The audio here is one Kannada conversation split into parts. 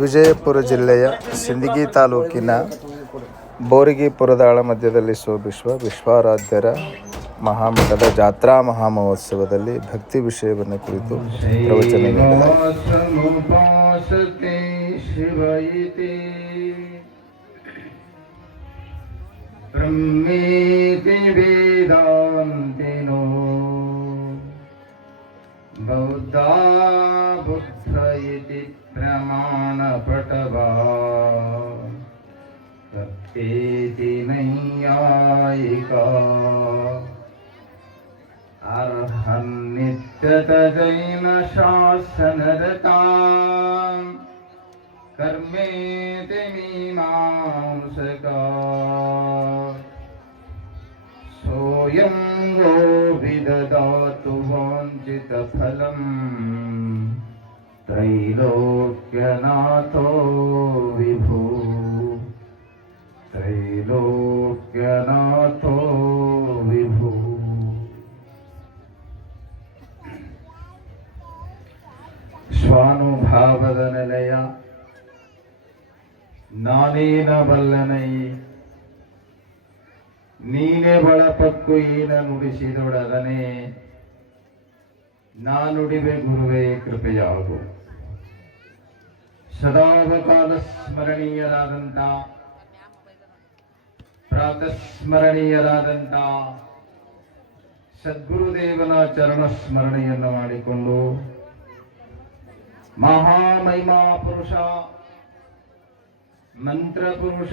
ವಿಜಯಪುರ ಜಿಲ್ಲೆಯ ಸಿಂದಗಿ ತಾಲೂಕಿನ ಬೋರಿಗಿಪುರದ ಆಳಮಧ್ಯದಲ್ಲಿ ಶೋಭಿಸುವ ವಿಶ್ವಾರಾಧ್ಯರ ಮಹಾಮಠದ ಜಾತ್ರಾ ಮಹಾಮಹೋತ್ಸವದಲ್ಲಿ ಭಕ್ತಿ ವಿಷಯವನ್ನು ಕುರಿತು ಪ್ರವಚನ ಬೌದ್ಧ ಬುದ್ಧ ಇತಿ ಪ್ರಮಾಣಪಟವಾ ಕಪ್ಪೇತಿ ನೈಯಾಯಿಕಾ ಅರ್ಹನ್ನಿತ್ಯತ ಜೈನ ಶಾಸನರತಾ ಕರ್ಮೇತಿ ಮೀಮಾಂಸಕಾ ಸೋಯಂ ಗೋ ವಿದದಾತು ವಾಂಛಿತಫಲಂ ತ್ರೈಲೋಕ್ಯನಾಥೋ ವಿಭು ತ್ರೈಲೋಕ್ಯನಾಥೋ ವಿಭು. ಸ್ವಾನುಭಾವದ ನೆಲೆಯ ನಾನೇನ ಬಲ್ಲನೈ ನೀನೆ ಬಳಪಕ್ಕು ಈನ ನುಡಿಸಿದೊಡಗನೆ ನಾನುಡಿವೆ ಗುರುವೇ ಕೃಪೆಯಾಗು. ಸದಾವಕಾಲ ಸ್ಮರಣೀಯರಾದಂಥ ಪ್ರಾತಸ್ಮರಣೀಯರಾದಂಥ ಸದ್ಗುರುದೇವನ ಚರಣ ಸ್ಮರಣೆಯನ್ನು ಮಾಡಿಕೊಂಡು ಮಹಾಮಹಿಮಾ ಪುರುಷ, ಮಂತ್ರ ಪುರುಷ,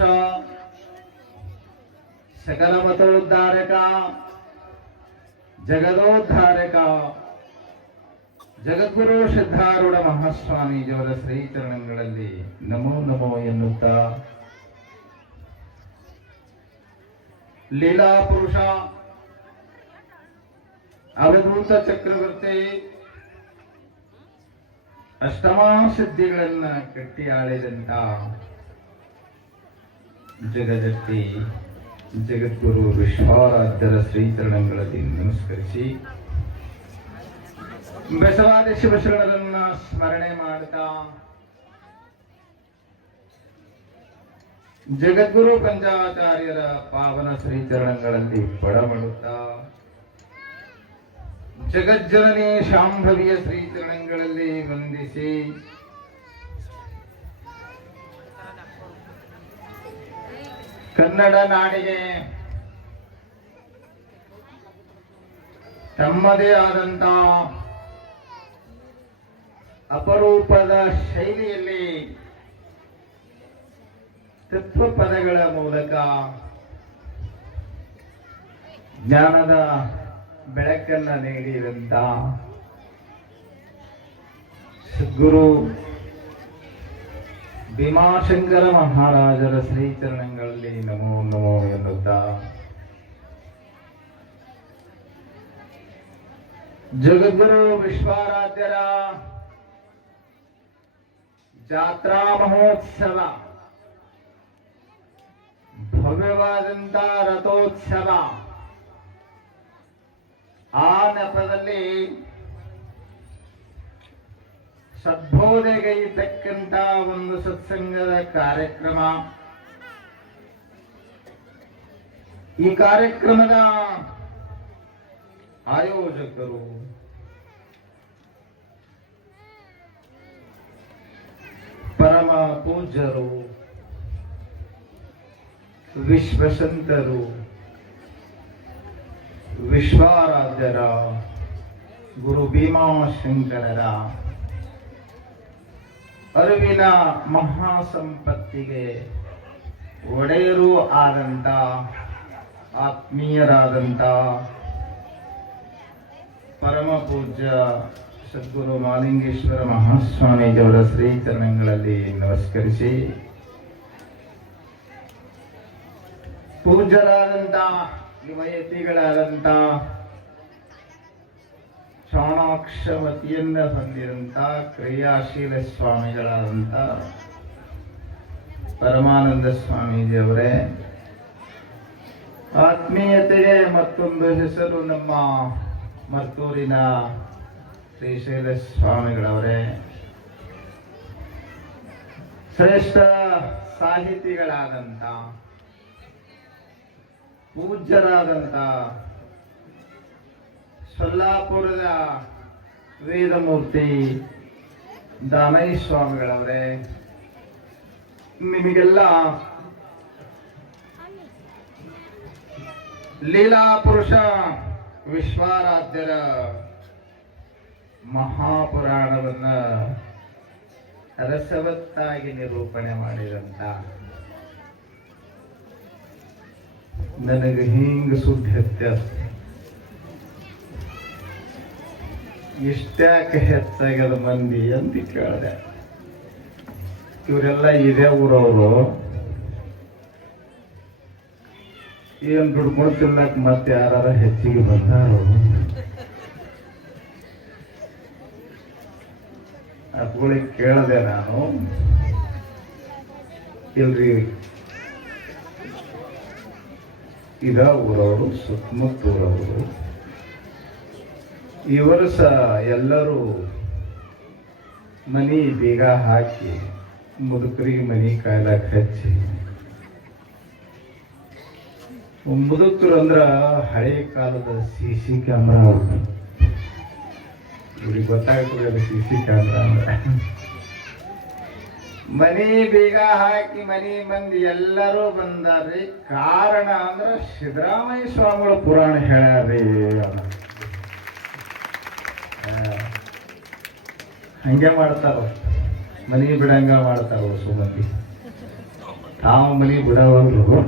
ಸಕಲ ಮತೋದ್ಧಾರಕ, ಜಗದೋದ್ಧಾರಕ ಜಗದ್ಗುರು ಸಿದ್ಧಾರೂಢ ಮಹಾಸ್ವಾಮೀಜಿಯವರ ಶ್ರೀಚರಣಗಳಲ್ಲಿ ನಮೋ ನಮೋ ಎನ್ನುತ್ತಾ, ಲೀಲಾ ಪುರುಷ, ಅವಧೂತ ಚಕ್ರವರ್ತಿ, ಅಷ್ಟಮಾಸಿದ್ಧಿಗಳನ್ನ ಕಟ್ಟಿ ಆಳಿದಂತ ಜಗದತ್ತಿ ಜಗದ್ಗುರು ವಿಶ್ವಾರಾಧ್ಯರ ಶ್ರೀಚರಣಗಳಲ್ಲಿ ನಮಸ್ಕರಿಸಿ ಬಸವಾದಿ ಶಿವಶರಣರನ್ನ ಸ್ಮರಣೆ ಮಾಡ್ತಾ ಜಗದ್ಗುರು ಪಂಚಾಚಾರ್ಯರ ಪಾವನ ಶ್ರೀಚರಣಗಳಲ್ಲಿ ಪಡಮಡುತ್ತಾ ಜಗಜ್ಜನನಿ ಶಾಂಭವಿಯ ಶ್ರೀಚರಣಗಳಲ್ಲಿ ವಂದಿಸಿ ಕನ್ನಡ ನಾಡಿಗೆ ತಮ್ಮದೇ ಆದಂತ ಅಪರೂಪದ ಶೈಲಿಯಲ್ಲಿ ತತ್ವಪದಗಳ ಮೂಲಕ ಜ್ಞಾನದ ಬೆಳಕನ್ನ ನೀಡಿದಂತ ಸದ್ಗುರು ಭೀಮಾಶಂಕರ ಮಹಾರಾಜರ ಶ್ರೀಚರಣಗಳಲ್ಲಿ ನಮೋ ನಮೋ ಎನ್ನುತ್ತಾ, ಜಗದ್ಗುರು ವಿಶ್ವಾರಾಧ್ಯರ ಜಾತ್ರಾ ಮಹೋತ್ಸವ, ಭವ್ಯವಾದಂತ ರಥೋತ್ಸವ, ಆ ನೆಪದಲ್ಲಿ ಸದ್ಬೋಧೆಗೈತಕ್ಕಂತ ಒಂದು ಸತ್ಸಂಗದ ಕಾರ್ಯಕ್ರಮ. ಈ ಕಾರ್ಯಕ್ರಮದ ಆಯೋಜಕರು ಪರಮ ಪೂಜ್ಯರು, ವಿಶ್ವಸಂತರು, ವಿಶ್ವಾರಾಧ್ಯರ ಗುರು ಭೀಮಾಶಂಕರರ ಅರಿವಿನ ಮಹಾಸಂಪತ್ತಿಗೆ ಒಡೆಯರೂ ಆದಂತ ಆತ್ಮೀಯರಾದಂತ ಪರಮ ಪೂಜ್ಯ ಸದ್ಗುರು ಮಾಲಿಂಗೇಶ್ವರ ಮಹಾಸ್ವಾಮೀಜಿಯವರ ಶ್ರೀಚರಣಗಳಲ್ಲಿ ನಮಸ್ಕರಿಸಿ, ಪೂಜ್ಯರಾದಂತ ಯುವಯತಿಗಳಾದಂತ ಚಾಣಾಕ್ಷಮತಿಯನ್ನ ಹೊಂದಿರಂತ ಕ್ರಿಯಾಶೀಲ ಸ್ವಾಮಿಗಳಾದಂತ ಪರಮಾನಂದ ಸ್ವಾಮೀಜಿಯವರೇ, ಆತ್ಮೀಯತೆಗೆ ಮತ್ತೊಂದು ಹೆಸರು ನಮ್ಮ ಮರ್ತೂರಿನ ಶ್ರೀಶೈಲ ಸ್ವಾಮಿಗಳವರೇ, ಶ್ರೇಷ್ಠ ಸಾಹಿತಿಗಳಾದಂಥ ಪೂಜ್ಯರಾದಂಥ ಸೊಲ್ಲಾಪುರದ ವೇದಮೂರ್ತಿ ದಾನಯ್ಯ ಸ್ವಾಮಿಗಳವರೇ, ನಿಮಗೆಲ್ಲ ಲೀಲಾಪುರುಷ ವಿಶ್ವಾರಾಧ್ಯರ ಮಹಾಪುರಾಣವನ್ನ ರಸವತ್ತಾಗಿ ನಿರೂಪಣೆ ಮಾಡಿದಂತ ನನಗೆ ಹಿಂಗ ಸುದ್ದಿ ಹತ್ಯ ಇಷ್ಟ್ಯಾಕೆ ಹೆಚ್ಚಾಗ್ಯದ ಮಂದಿ ಅಂತ ಕೇಳಿದೆ. ಇವರೆಲ್ಲ ಇದೇ ಊರವರು, ಏನ್ ದುಡ್ಕೊಂಡು ತಿನ್ನಕ್ ಮತ್ತೆ ಯಾರ ಹೆಚ್ಚಿಗೆ ಬಂದಾರು. ಅದ್ಗಳಿಗೆ ಕೇಳಿದೆ ನಾನು, ಇಲ್ರಿ ಇದ ಊರವರು, ಸುತ್ತಮುತ್ತ ಊರವರು, ಇವರು ಸಹ ಎಲ್ಲರೂ ಮನಿ ಬೀಗ ಹಾಕಿ ಮುದುಕರಿಗೆ ಮನಿ ಕಾಯ್ಲಾಕ ಹಚ್ಚಿ, ಮುದುಕರು ಅಂದ್ರ ಹಳೆ ಕಾಲದ CC ಕ್ಯಾಮ್ರಾ ಅವ್ರು. ಇವ್ರಿಗೆ ಗೊತ್ತಾಗ್ತದೆ CC ಕ್ಯಾಮ್ರಾ ಅಂದ್ರೆ. ಮನಿ ಬೀಗ ಹಾಕಿ ಮನಿ ಮಂದಿ ಎಲ್ಲರೂ ಬಂದಾರ್ರಿ. ಕಾರಣ ಅಂದ್ರ ಸಿದ್ದರಾಮಯ್ಯ ಸ್ವಾಮಿಗಳ ಪುರಾಣ ಹೇಳ್ಯಾರ್ರಿ. ಹಂಗೆ ಮಾಡ್ತಾರ, ಮನಿ ಬಿಡಂಗ ಮಾಡ್ತಾರ ಸುಮಂದಿ. ತಾವು ಮನಿ ಬಿಡವಲ್ರು,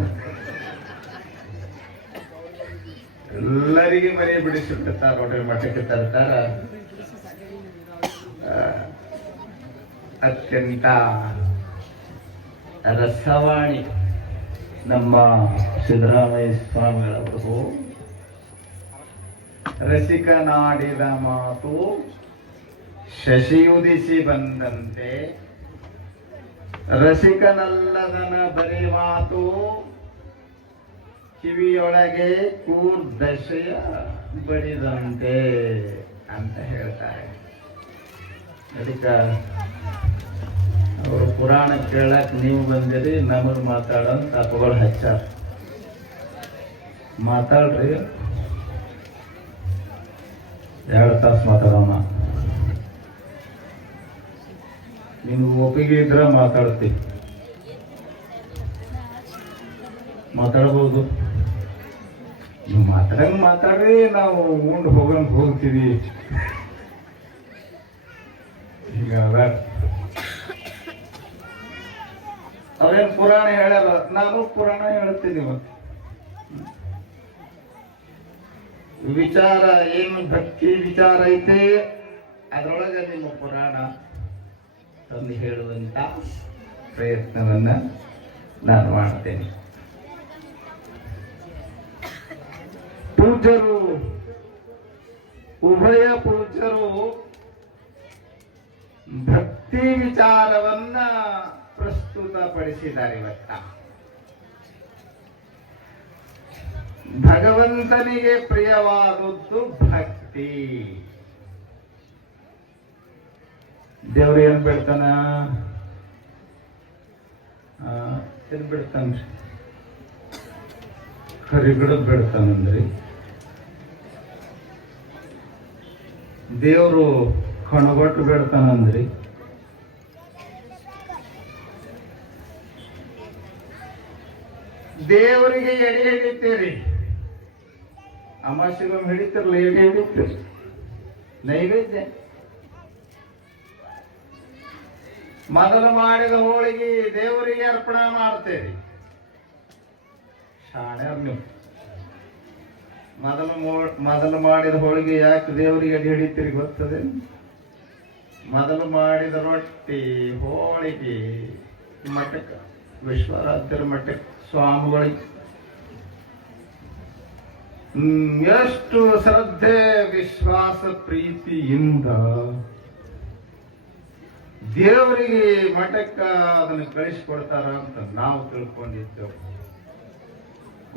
ಎಲ್ಲರಿಗೆ ಮನೆ ಬಿಡಿಸಿಬಿಡ್ತಾರ, ಹೋಟೆಲ್ ಮಠಕ್ಕೆ ತರ್ತಾರ. ಅತ್ಯಂತ ರಸವಾಣಿ ನಮ್ಮ ಸಿದ್ದರಾಮಯ್ಯ ಸ್ವಾಮಿಗಳವರು. ರಸಿಕನಾಡಿದ ಮಾತು ಶಶಿಯುದಿಸಿ ಬಂದಂತೆ, ರಸಿಕನಲ್ಲದನ ಬರಿ ಮಾತು ಕಿವಿಯೊಳಗೆ ಕೂರ್ದಶೆಯ ಬಡಿದಂತೆ ಅಂತ ಹೇಳ್ತಾರೆ. ಅದಕ್ಕೆ ಅವರು ಪುರಾಣ ಕೇಳಕ್ ನೀವು ಬಂದಿರಿ, ನಮ್ಮನ್ನು ಮಾತಾಡೋಂತ ತಪ್ಪಗಳು ಹಚ್ಚಾರ. ಮಾತಾಡ್ರಿ, 2 ತಾಸು ಮಾತಾಡೋಣ. ನಿಮ್ಗೆ ಒಪ್ಪಿಗೆ ಇದ್ರ ಮಾತಾಡ್ತೀವಿ, ಮಾತಾಡ್ಬೋದು. ನೀವು ಮಾತಾಡಂಗ್ ಮಾತಾಡ್ರಿ, ನಾವು ಉಂಡು ಹೋಗ್ತೀವಿ. ಈಗ ಅವ್ರೇನ್ ಪುರಾಣ ಹೇಳಲ್ಲ, ನಾನು ಪುರಾಣ ಹೇಳ್ತೀನಿ. ಮತ್ತೆ ವಿಚಾರ ಏನು ಭಕ್ತಿ ವಿಚಾರ ಐತೆ ಅದರೊಳಗೆ ನಿಮ್ಮ ಪುರಾಣ ತಂದು ಹೇಳುವಂತ ಪ್ರಯತ್ನವನ್ನ ನಾನು ಮಾಡ್ತೇನೆ. ಪೂಜ್ಯರು, ಉಭಯ ಪೂಜ್ಯರು ಭಕ್ತಿ ವಿಚಾರವನ್ನ ಪ್ರಸ್ತುತಪಡಿಸಿದ್ದಾರೆ. ಇವತ್ತ ಭಗವಂತನಿಗೆ ಪ್ರಿಯವಾದದ್ದು ಭಕ್ತಿ. ದೇವ್ರು ಏನ್ ಬಿಡ್ತಾನ? ಏನ್ ಬಿಡ್ತಾನ್ರಿ? ಕರಿಗಿಡದ್ ಬಿಡ್ತಾನಂದ್ರಿ. ದೇವ್ರು ಕಣಗೊಟ್ಟು ಬಿಡ್ತಾನಂದ್ರಿ. ದೇವರಿಗೆ ಎಡೆ ಹಿಡಿತೀರಿ, ಅಮಾವಾಸ್ಯೆಗೊಮ್ಮೆ ಹಿಡಿತಿರಲ್ಲ, ಎಡೆ ಹಿಡಿತೀರಿ. ನೈವೇದ್ಯ ಮೊದಲು ಮಾಡಿದ ಹೋಳಿಗೆ ದೇವರಿಗೆ ಅರ್ಪಣೆ ಮಾಡ್ತೇರಿ. ಶಾಣ್ಯರ್ ನೀವು. ಮೊದಲು ಮಾಡಿದ ಹೋಳಿಗೆ ಯಾಕೆ ದೇವರಿಗೆ ಎಡೆ ಹಿಡಿತೀರಿ ಗೊತ್ತದೆ? ಮೊದಲು ಮಾಡಿದ ರೊಟ್ಟಿ ಹೋಳಿಗೆ ಮಠಕ್ಕೆ, ವಿಶ್ವರಾಧ್ಯರ ಮಠಕ್ಕೆ ಸ್ವಾಮಿಗಳಿಗೆ ಎಷ್ಟು ಶ್ರದ್ಧೆ ವಿಶ್ವಾಸ ಪ್ರೀತಿಯಿಂದ ದೇವರಿಗೆ ಮಠಕ್ಕ ಅದನ್ನು ಕಳಿಸ್ಕೊಡ್ತಾರ ಅಂತ ನಾವು ತಿಳ್ಕೊಂಡಿದ್ದೇವೆ.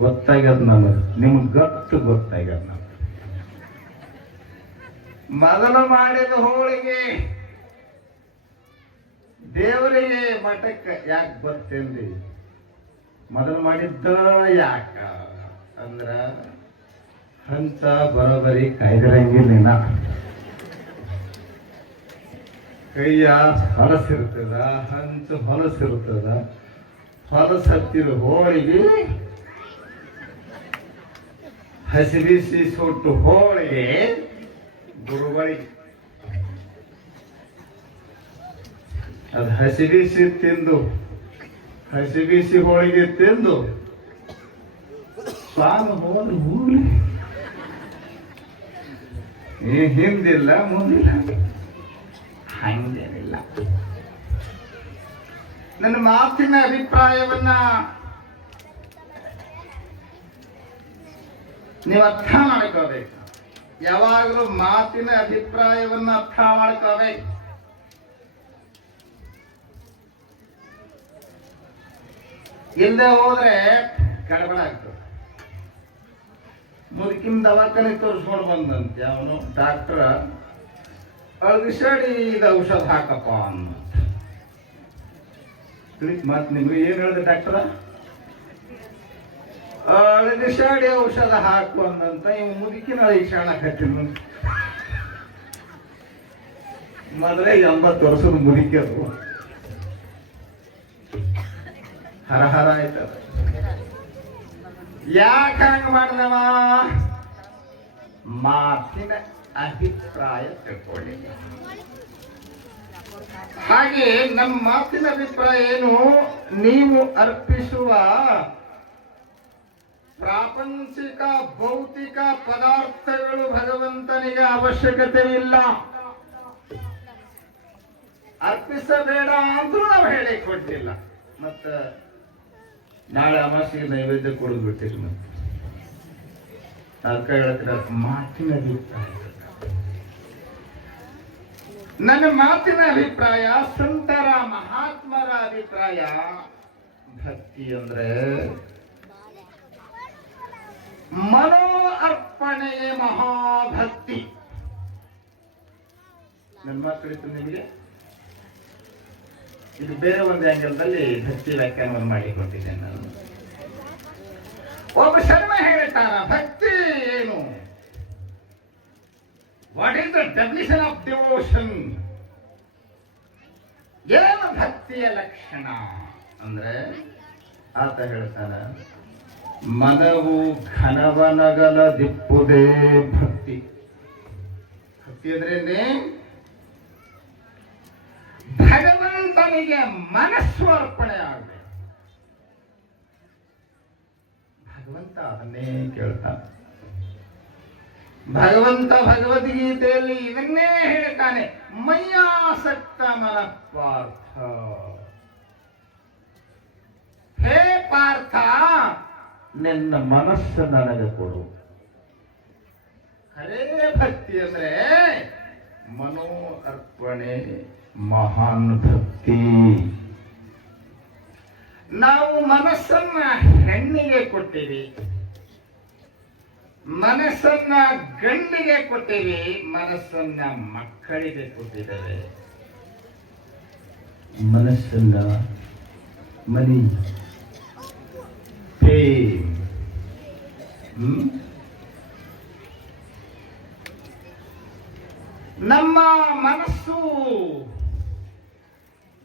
ಗೊತ್ತಾಗ್ಯದ ನಮಗೆ, ನಿಮ್ಗೆ ಗೊತ್ತಾಗ್ಯದ ನಮ್ಗೆ. ಮೊದಲು ಮಾಡಿದ ಹೋಳಿಗೆ ದೇವರಿಗೆ ಮಠಕ್ಕೆ ಯಾಕೆ ಬರ್ತೇನ್ರಿ? ಮೊದಲು ಮಾಡಿದ್ದ ಯಾಕ ಅಂದ್ರ ಹಂತ ಬರೋಬರಿ ಕಾಯ್ದಿರಂಗಿಲ್ಲ. ಕೈಯ ಹೊಲಸಿರ್ತದ, ಹಂಚು ಹೊಲಸಿರ್ತದ. ಹೊಲಸು ಹತ್ತಿದ ಹೋಳಿಗೆ, ಹಸಿಬಿಸಿ ಸುಟ್ಟು ಹೋಳಿಗೆ ಗುರುಗಳಿಗೆ. ಅದು ಹಸಿಬಿಸಿ ತಿಂದು, ಹಸಿಬಿಸಿ ಹೋಳಿಗೆ ತಿಂದು ಸ್ವಾಮಿ ಹೋದ್ರು ಹೋಗ್ಲಿ, ಹಿಂದಿಲ್ಲ ಮುಂದಿಲ್ಲ, ಹಂಗೇನಿಲ್ಲ. ನನ್ನ ಮಾತಿನ ಅಭಿಪ್ರಾಯವನ್ನ ನೀವು ಅರ್ಥ ಮಾಡ್ಕೋಬೇಕು. ಯಾವಾಗಲೂ ಮಾತಿನ ಅಭಿಪ್ರಾಯವನ್ನ ಅರ್ಥ ಮಾಡ್ಕೋಬೇಕು. ಇಲ್ಲದೆ ಹೋದ್ರೆ ಗಡಬಡ ಆಗ್ತದೆ. ಮುದುಕಿನ ದವಾಖಾನೆ ತೋರಿಸ್ಕೊಂಡು ಬಂದಂತೆ ಅವನು ಡಾಕ್ಟ್ರ, ಅಳಗಿಸಾಡಿ ಇದು ಔಷಧ ಹಾಕಪ್ಪ ಅನ್ನ. ಮತ್ ನಿಮ್ಗೆ ಏನ್ ಹೇಳಿದೆ ಡಾಕ್ಟರ್? ಅಳಗಿಸಾಡಿ ಔಷಧ ಹಾಕು ಅಂದಂತ ಇವ್ ಮುದುಕಿನ ಅಳಿಸಾಣ ಕಟ್ಟಿನ ಮೊದಲೇ 80 ವರ್ಷದ ಮುದುಕಿ ಅದು. ಹರಹರ ಆಯ್ತದ. ಯಾಕೆ ಹಂಗ ಮಾಡಿದವ? ಮಾತಿನ ಅಭಿಪ್ರಾಯ ತಿಳ್ಕೊಳ್ಳಿ. ಹಾಗೆ ನಮ್ಮ ಮಾತಿನ ಅಭಿಪ್ರಾಯ ಏನು? ನೀವು ಅರ್ಪಿಸುವ ಪ್ರಾಪಂಚಿಕ ಭೌತಿಕ ಪದಾರ್ಥಗಳು ಭಗವಂತನಿಗೆ ಅವಶ್ಯಕತೆ ಇಲ್ಲ. ಅರ್ಪಿಸಬೇಡ ಅಂದ್ರೂ ನಾವು ಹೇಳಿ ಕೊಟ್ಟಿಲ್ಲ. ಮತ್ತ ನಾಳೆ ಅಮಾಸಿಗೆ ನೈವೇದ್ಯ ಕೊಡೋದು ಬಿಟ್ಟಿರಿ. ಮತ್ತೆ ಅದಕ್ಕೆ ಹೇಳ್ತೀರ ಮಾತಿನ ಅಭಿಪ್ರಾಯ. ನನ್ನ ಮಾತಿನ ಅಭಿಪ್ರಾಯ, ಸಂತರ ಮಹಾತ್ಮರ ಅಭಿಪ್ರಾಯ, ಭಕ್ತಿ ಅಂದ್ರೆ ಮನೋ ಅರ್ಪಣೆಯೇ ಮಹಾಭಕ್ತಿ. ನನ್ನ ಮಾತು ತಿಳಿತು ನಿಮಗೆ. ಇದು ಬೇರೆ ಒಂದು ಆಂಗಲ್ದಲ್ಲಿ ಭಕ್ತಿ ವ್ಯಾಖ್ಯಾನವನ್ನು ಮಾಡಿಕೊಟ್ಟಿದ್ದೇನೆ ನಾನು. ಒಬ್ಬ ಶರ್ಮ ಹೇಳ್ತಾನ, ಭಕ್ತಿ ಏನು? What is the definition of devotion? ಏನು ಭಕ್ತಿಯ ಲಕ್ಷಣ ಅಂದ್ರೆ ಆತ ಹೇಳ್ತಾನ, ಮನವು ಘನವನಗಲ ದಿಪ್ಪುದೇ ಭಕ್ತಿ. ಭಕ್ತಿ ಅಂದ್ರೇನೆ ಭಗವಂತನಿಗೆ ಮನಸ್ಸು ಅರ್ಪಣೆ ಆಗಬೇಕು. ಭಗವಂತ ಅದನ್ನೇ ಕೇಳ್ತಾನೆ. ಭಗವಂತ ಭಗವದ್ಗೀತೆಯಲ್ಲಿ ಇವನ್ನೇ ಹೇಳ್ತಾನೆ, ಮಯ್ಯಾಸಕ್ತ ಮನಃಪಾರ್ಥ. ಹೇ ಪಾರ್ಥ, ನಿನ್ನ ಮನಸ್ಸು ನನಗೆ ಕೊಡು. ಹರೇ ಭಕ್ತಿ ಅಂದ್ರೆ ಮನೋ ಅರ್ಪಣೆ ಮಹಾನ್ ಭಕ್ತಿ. ನಾವು ಮನಸ್ಸನ್ನ ಹೆಣ್ಣಿಗೆ ಕೊಟ್ಟಿವಿ, ಮನಸ್ಸನ್ನ ಗಂಡಿಗೆ ಕೊಟ್ಟಿವಿ, ಮನಸ್ಸನ್ನ ಮಕ್ಕಳಿಗೆ ಕೊಟ್ಟಿದ್ದೇವೆ. ಮನಸ್ಸನ್ನ ಮನಿ ನಮ್ಮ ಮನಸ್ಸು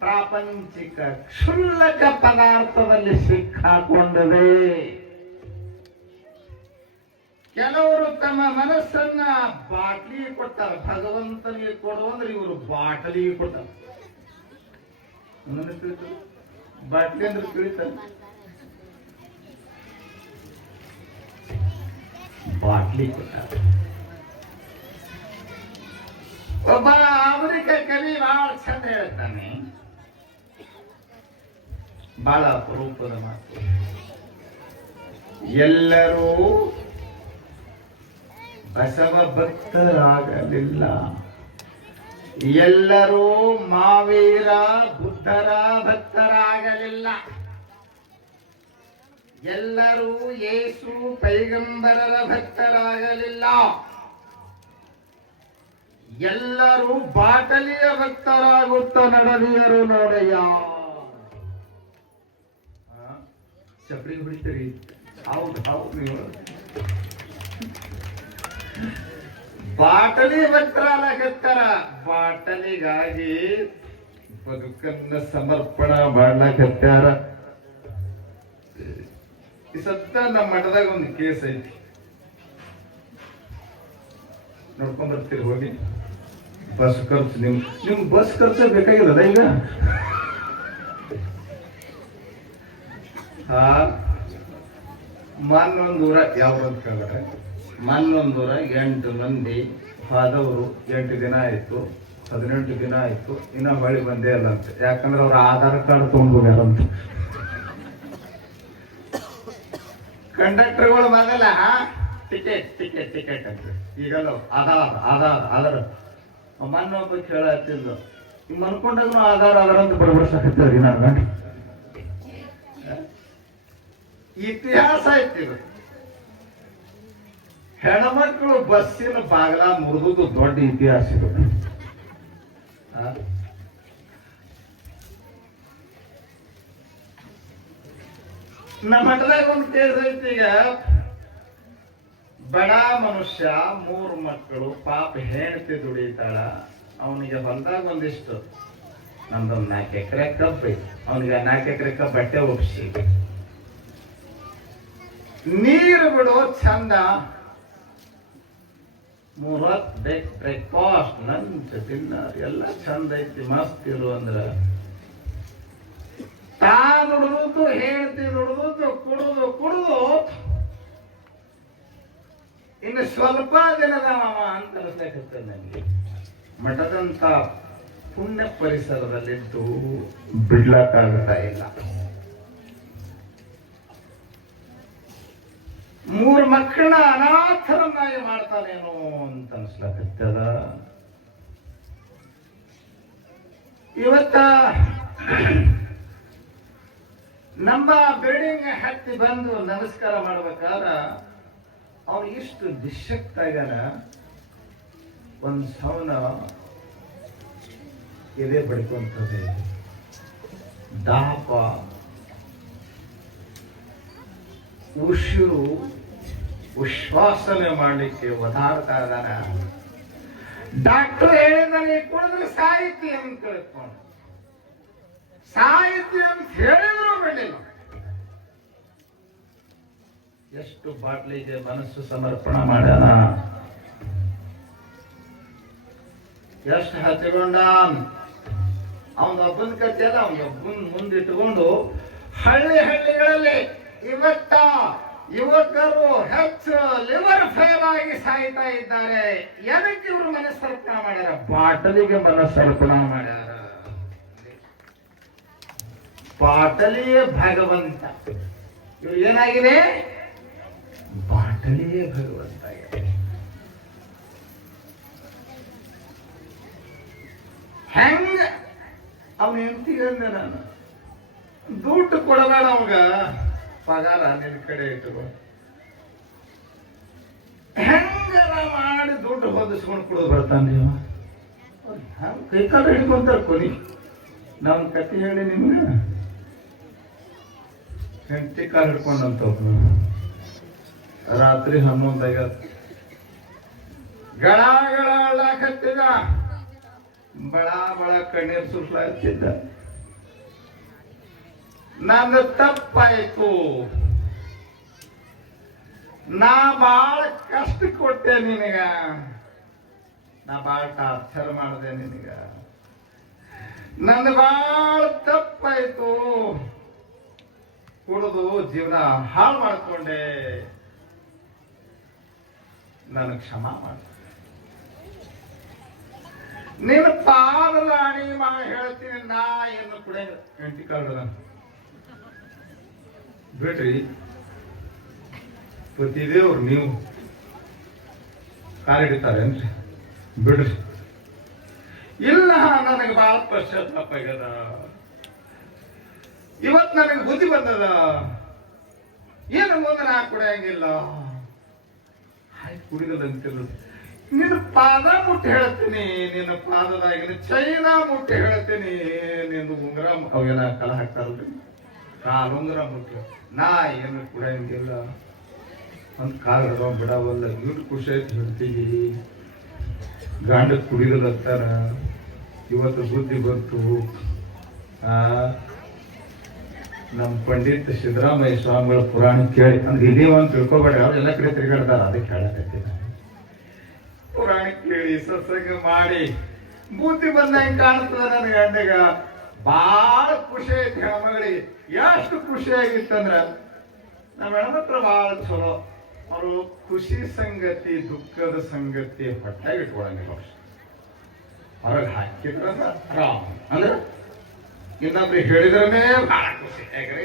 ಪ್ರಾಪಂಚಿಕ ಕ್ಷುಲ್ಲಕ ಪದಾರ್ಥದಲ್ಲಿ ಸಿಕ್ಕಾಕೊಂಡಿದೆ. ಕೆಲವರು ತಮ್ಮ ಮನಸ್ಸನ್ನ ಬಾಟ್ಲಿಗೆ ಕೊಡ್ತಾರೆ. ಭಗವಂತನಿಗೆ ಕೊಡುವಂದ್ರೆ ಇವರು ಬಾಟಲಿಗೆ ಕೊಡ್ತಾರೆ. ಬಾಟ್ಲಿ ಅಂದ್ರೆ ತಿಳಿತಾರೆ. ಬಾಟ್ಲಿ ಕೊಟ್ಟಾರೆ. ಒಬ್ಬ ಆಧುನಿಕ ಕವಿ ಬಹಳ ಚಂದ ಹೇಳ್ತಾನೆ, ಬಹಳ ಅಪರೂಪದ ಮಾತು. ಎಲ್ಲರೂ ಬಸವ ಭಕ್ತರಾಗಲಿಲ್ಲ, ಎಲ್ಲರೂ ಮಾವೀರ ಬುದ್ಧರ ಭಕ್ತರಾಗಲಿಲ್ಲ, ಎಲ್ಲರೂ ಯೇಸು ಪೈಗಂಬರರ ಭಕ್ತರಾಗಲಿಲ್ಲ, ಎಲ್ಲರೂ ಬಾಟಲಿಯ ಭಕ್ತರಾಗುತ್ತ ನಡೆದಿಯರು ನೋಡಯ್ಯ. ಚಪ್ಪಡಿ ಹೊಡಿತೀರಿ? ಹೌದು ಹೌದು. ನೀವು ಬಾಟಲಿ ಭಕ್ತರಾಗತ್ತಾರ. ಬಾಟಲಿಗಾಗಿ ಬದುಕನ್ನ ಸಮರ್ಪಣ ಮಾಡ್ಲಾಕತ್ಯಾರ. ಈ ಸತ್ತ ನಮ್ಮ ಮಠದಾಗ ಒಂದು ಕೇಸ್ ಐತಿ, ನೋಡ್ಕೊಂಡ್ ಬರ್ತೀರಿ ಹೋಗಿ. ಬಸ್ ಖರ್ಚು ನಿಮ್ ಬಸ್ ಖರ್ಚು ಬೇಕಾಗಿರೋದ ಈಗ? ಮನ್ನೊಂದೂರ ಯಾವ್ದಂತ ಕೇಳಿದ್ರೆ, ಮನ್ನೊಂದೂರ 8 ಮಂದಿ ಹೋದವರು 8 ದಿನ ಆಯ್ತು, 18 ದಿನ ಆಯ್ತು, ಇನ್ನ ಹೊಳಿ ಬಂದೇ ಇಲ್ಲ ಅಂತ. ಯಾಕಂದ್ರೆ ಅವ್ರ ಆಧಾರ್ ಕಾರ್ಡ್ ತಗೊಂಡು ಹೋಗ್ಯಾರಂತ. ಕಂಡಕ್ಟರ್ಗಳು ಮೊದಲ ಟಿಕೆಟ್ ಟಿಕೆಟ್ ಟಿಕೆಟ್ ಅಂತ, ಈಗಲ್ಲ ಆಧಾರ್ ಮೊನ್ನೊಬ್ಬ ಕೇಳತ್ತಿದ್ದು, ಈಗ ಮನ್ಕೊಂಡಾಗ ಆಧಾರ್ ಅಂತ ಬಡಬಡಿಸಾಕತ್ತೀರಿ. ನಾನು ಇತಿಹಾಸ ಐತಿದು. ಹೆಣ್ಮಕ್ಳು ಬಸ್ಸಿನ ಬಾಗಿಲ ಮುರಿದುದು ದೊಡ್ಡ ಇತಿಹಾಸ ಇದು. ನಮ್ಮ ಮಠದಾಗ ಒಂದು ಕೇಸ್ ಐತಿ. ಈಗ ಬಡ ಮನುಷ್ಯ 3 ಮಕ್ಕಳು, ಪಾಪ ಹೆಂಡತಿ ದುಡಿತಾಳ. ಅವನಿಗೆ ಹೊಲದಾಗ ಒಂದಿಷ್ಟು, ನಮ್ದೊಂದು 4 ಎಕರೆ ಕಬ್ಬು ಐತಿ. ಅವನಿಗೆ 4 ಎಕರೆ ಕಬ್ಬು ಬಟ್ಟೆ ಒಪ್ಸಿ ನೀರು ಬಿಡೋ ಚಂದ. 3 ಹೊತ್ತು ಬ್ರೇಕ್ಫಾಸ್ಟ್, ಲಂಚ್, ಡಿನ್ನರ್ ಎಲ್ಲ ಚಂದ ಐತಿ, ಮಸ್ತ್ ಇರು ಅಂದ್ರ ತಾ ದುಡ್ದು ಹೇಳ್ತಿ ದುಡ್ದು ಕುಡ್ದು ಕುಡ್ದು ಇನ್ನು ಸ್ವಲ್ಪ ದಿನದ ಮಾವ ಅಂತ ಅನಿಸ್ಲಿಕ್ಕೆ ನನಗೆ. ಮಠದಂತ ಪುಣ್ಯ ಪರಿಸರದಲ್ಲಿದ್ದು ಬಿಡ್ಲಕ್ಕಾಗ್ತಾ ಇಲ್ಲ. 3 ಮಕ್ಕಳನ್ನ ಅನಾಥರನ್ನಾಗಿ ಮಾಡ್ತಾನೇನೋ ಅಂತ ಅನ್ಸ್ಲಕತ್ತದ. ಇವತ್ತ ನಮ್ಮ ಬಿಲ್ಡಿಂಗ್ ಹತ್ತಿ ಬಂದು ನಮಸ್ಕಾರ ಮಾಡ್ಬೇಕಾದ್ರ ಅವನು ಇಷ್ಟು ನಿಶಕ್ತ ಆಗ್ಯಾನ. ಒಂದು ಸೌನ ಎದೆ ಬಡ್ಕೊಂತದೆ, ದಾಪ, ಉಸಿರು ಉಶ್ವಾಸನೆ ಮಾಡಲಿಕ್ಕೆ ಒದಾಡ್ತಾ ಇದ್ದಾನ. ಡಾಕ್ಟರ್ ಹೇಳಿದಾನೆ ಕುಡಿದ್ರೆ ಸಾಹಿತಿ ಅಂತ ಕೇಳ್ಕೊಂಡು, ಸಾಹಿತಿ ಅಂತ ಹೇಳಿದ್ರು ಬಿಡಲಿಲ್ಲ. ಎಷ್ಟು ಬಾಟ್ಲಿಗೆ ಮನಸ್ಸು ಸಮರ್ಪಣ ಮಾಡ್ಯಾನ, ಎಷ್ಟು ಹಚ್ಚಿಕೊಂಡ. ಅವನೊಬ್ಬನ ಕಥೆ ಅಲ್ಲ, ಅವನೊಬ್ಬನ ಮುಂದಿಟ್ಟುಕೊಂಡು ಹಳ್ಳಿಗಳಲ್ಲಿ ಇವತ್ತ ಯುವಕರು ಹೆಚ್ಚು ಲಿವರ್ ಫೇಲ್ ಆಗಿ ಸಾಯ್ತಾ ಇದ್ದಾರೆ. ಏನಕ್ಕೆ ಇವರು ಮನಸ್ಸರ್ಪಣ ಮಾಡ್ಯಾರ? ಬಾಟಲಿಗೆ ಮನಸ್ಸರ್ಪಣ ಮಾಡ್ಯಾರ. ಬಾಟಲಿಯೇ ಭಗವಂತ. ಇವ್ರು ಏನಾಗಿದೆ? ಬಾಟಲಿಯೇ ಭಗವಂತ. ಹೆಂಗ ಅವನ ಹೆಂಡತಿಗಂದ ನಾನು ದುಡ್ಡು ಕೊಡಬೇಡ, ಅವಾಗ ಪಗಾರ ನಿನ್ ಕಡೆ ಇಟ್ಟುಕೊ, ಹೆಂಗಾರ ಮಾಡಿ ದುಡ್ಡು ಹೊದಿಸ್ಕೊಂಡು ಕೊಡೋದು ಬರ್ತಾನೆ. ಕೈ ಕಾಲ ಹಿಡ್ಕೊಂತಾರ ಕೊನಿ. ನಾವ್ ಕತೆ ಹೇಳಿ ನಿಮ್ಗೆ, ಹೆಂಡತಿ ಕಾಲ ಹಿಡ್ಕೊಂಡಂತ ರಾತ್ರಿ 11 ಗಳ ಹಾಕತ್ತಿದ, ಬಳ ಬಳ ಕಣ್ಣೀರ್ ಸುರ್ಲಾಗ್ತಿದ್ದ. ನಂದು ತಪ್ಪಾಯ್ತು, ನಾ ಬಾಳ ಕಷ್ಟ ಕೊಟ್ಟೆ ನಿನಗ, ನಾ ಬಾಳ ಟಾರ್ಚರ್ ಮಾಡಿದೆ ನಿನಗ, ನಂದು ಬಾಳ ತಪ್ಪಾಯ್ತು, ಕುಡಿದು ಜೀವನ ಹಾಳು ಮಾಡ್ಕೊಂಡೆ, ನನಗೆ ಕ್ಷಮ ಮಾಡ. ನಿನ್ನ ಪಾದದ ಅಣಿ ಮಾಡಿ ಹೇಳ್ತೀನಿ, ನಾ ಏನು ಕುಡಿಯಂಗ. ಹೆಂಡತಿ ಕಾಲ್ದ ಬಿಡ್ರಿ, ಪತಿದೇವ್ರು ನೀವು ಕಾಲ್ ಹಿಡಿತಾರೇನ್ರಿ? ಬಿಡ್ರಿ. ಇಲ್ಲ, ನನಗೆ ಬಹಳ ಪಶ್ಚಾತ್ತಾಪ ಆಗ್ಯದ, ಇವತ್ ನನಗೆ ಬುದ್ಧಿ ಬಂದದ, ಏನು ಮುಂದೆ ನಾ ಕುಡಿಯಂಗಿಲ್ಲ. ಆಯ್ತು ಕುಡಿದಲ್ಲ ಅಂತಿಲ್ಲ. ನಿನ್ನ ಪಾದ ಮುಟ್ಟಿ ಹೇಳ್ತೀನಿ, ನಿನ್ನ ಪಾದದಾಗಿನ ಚೈನ ಮುಟ್ಟಿ ಹೇಳ್ತೀನಿ, ನಿಂದು ಉಂಗುರ ಅವೇನ ಕಲ ಹಾಕ್ತಾರಲ್ರಿ ಕಾಲು ಉಂಗುರ ಮುಟ್ಟಿ ನಾ ಏನು ಕೂಡ ಹಿಂಗಿಲ್ಲ ಒಂದು ಕಾಲು ಹಿಡೋ ಬಿಡವಲ್ಲ. ಇವ್ರು ಖುಷಿ ಆಯ್ತು ಹೇಳ್ತೀವಿ. ಗಂಡ ಕುಡಿದತ್ತಾರ, ಇವತ್ತು ಬುದ್ಧಿ ಬಂತು. ನಮ್ಮ ಪಂಡಿತ್ ಸಿದ್ದರಾಮಯ್ಯ ಸ್ವಾಮಿಗಳ ಪುರಾಣ ಕೇಳಿ ಅಂದ್ರೆ ಇದೇ ಒಂದು ತಿಳ್ಕೊಬೇಡ್ರಿ, ಅವ್ರು ಎಲ್ಲ ಕಡೆ ತಿರುಗಾಡ್ತಾರ, ಅದಕ್ಕೆ ಹೇಳಕತ್ತೀನಿ. ಪುರಾಣ ಕೇಳಿ ಸತ್ಸಂಗ ಮಾಡಿ ಬುದ್ಧಿ ಬಂದಂಗೆ ಕಾಣ್ತದ ನನ್ನ ಗಂಡಗ. ಬಾಳ ಖುಷಿ ಐತಿ ಹೆಣ್ಮಗಳಿಗೆ. ಎಷ್ಟು ಖುಷಿ ಆಗಿತ್ತಂದ್ರ ನಮ್ಮ ಹೆಣ್ಮಕ್ಳು ಬಾಳ ಚಲೋ. ಅವರು ಖುಷಿ ಸಂಗತಿ ದುಃಖದ ಸಂಗತಿ ಹೊಟ್ಟಾಗಿ ಇಟ್ಕೊಳಂಗಿಲ್ಲ. ಹೊರಗೆ ಹಾಕಿದ್ರಂದ್ರ ರಾಮ್ ಅಂದ್ರ ಇನ್ನೊಬ್ರು ಹೇಳಿದ್ರನೇ ಬಹಳ ಖುಷಿ. ಯಾಕ್ರಿ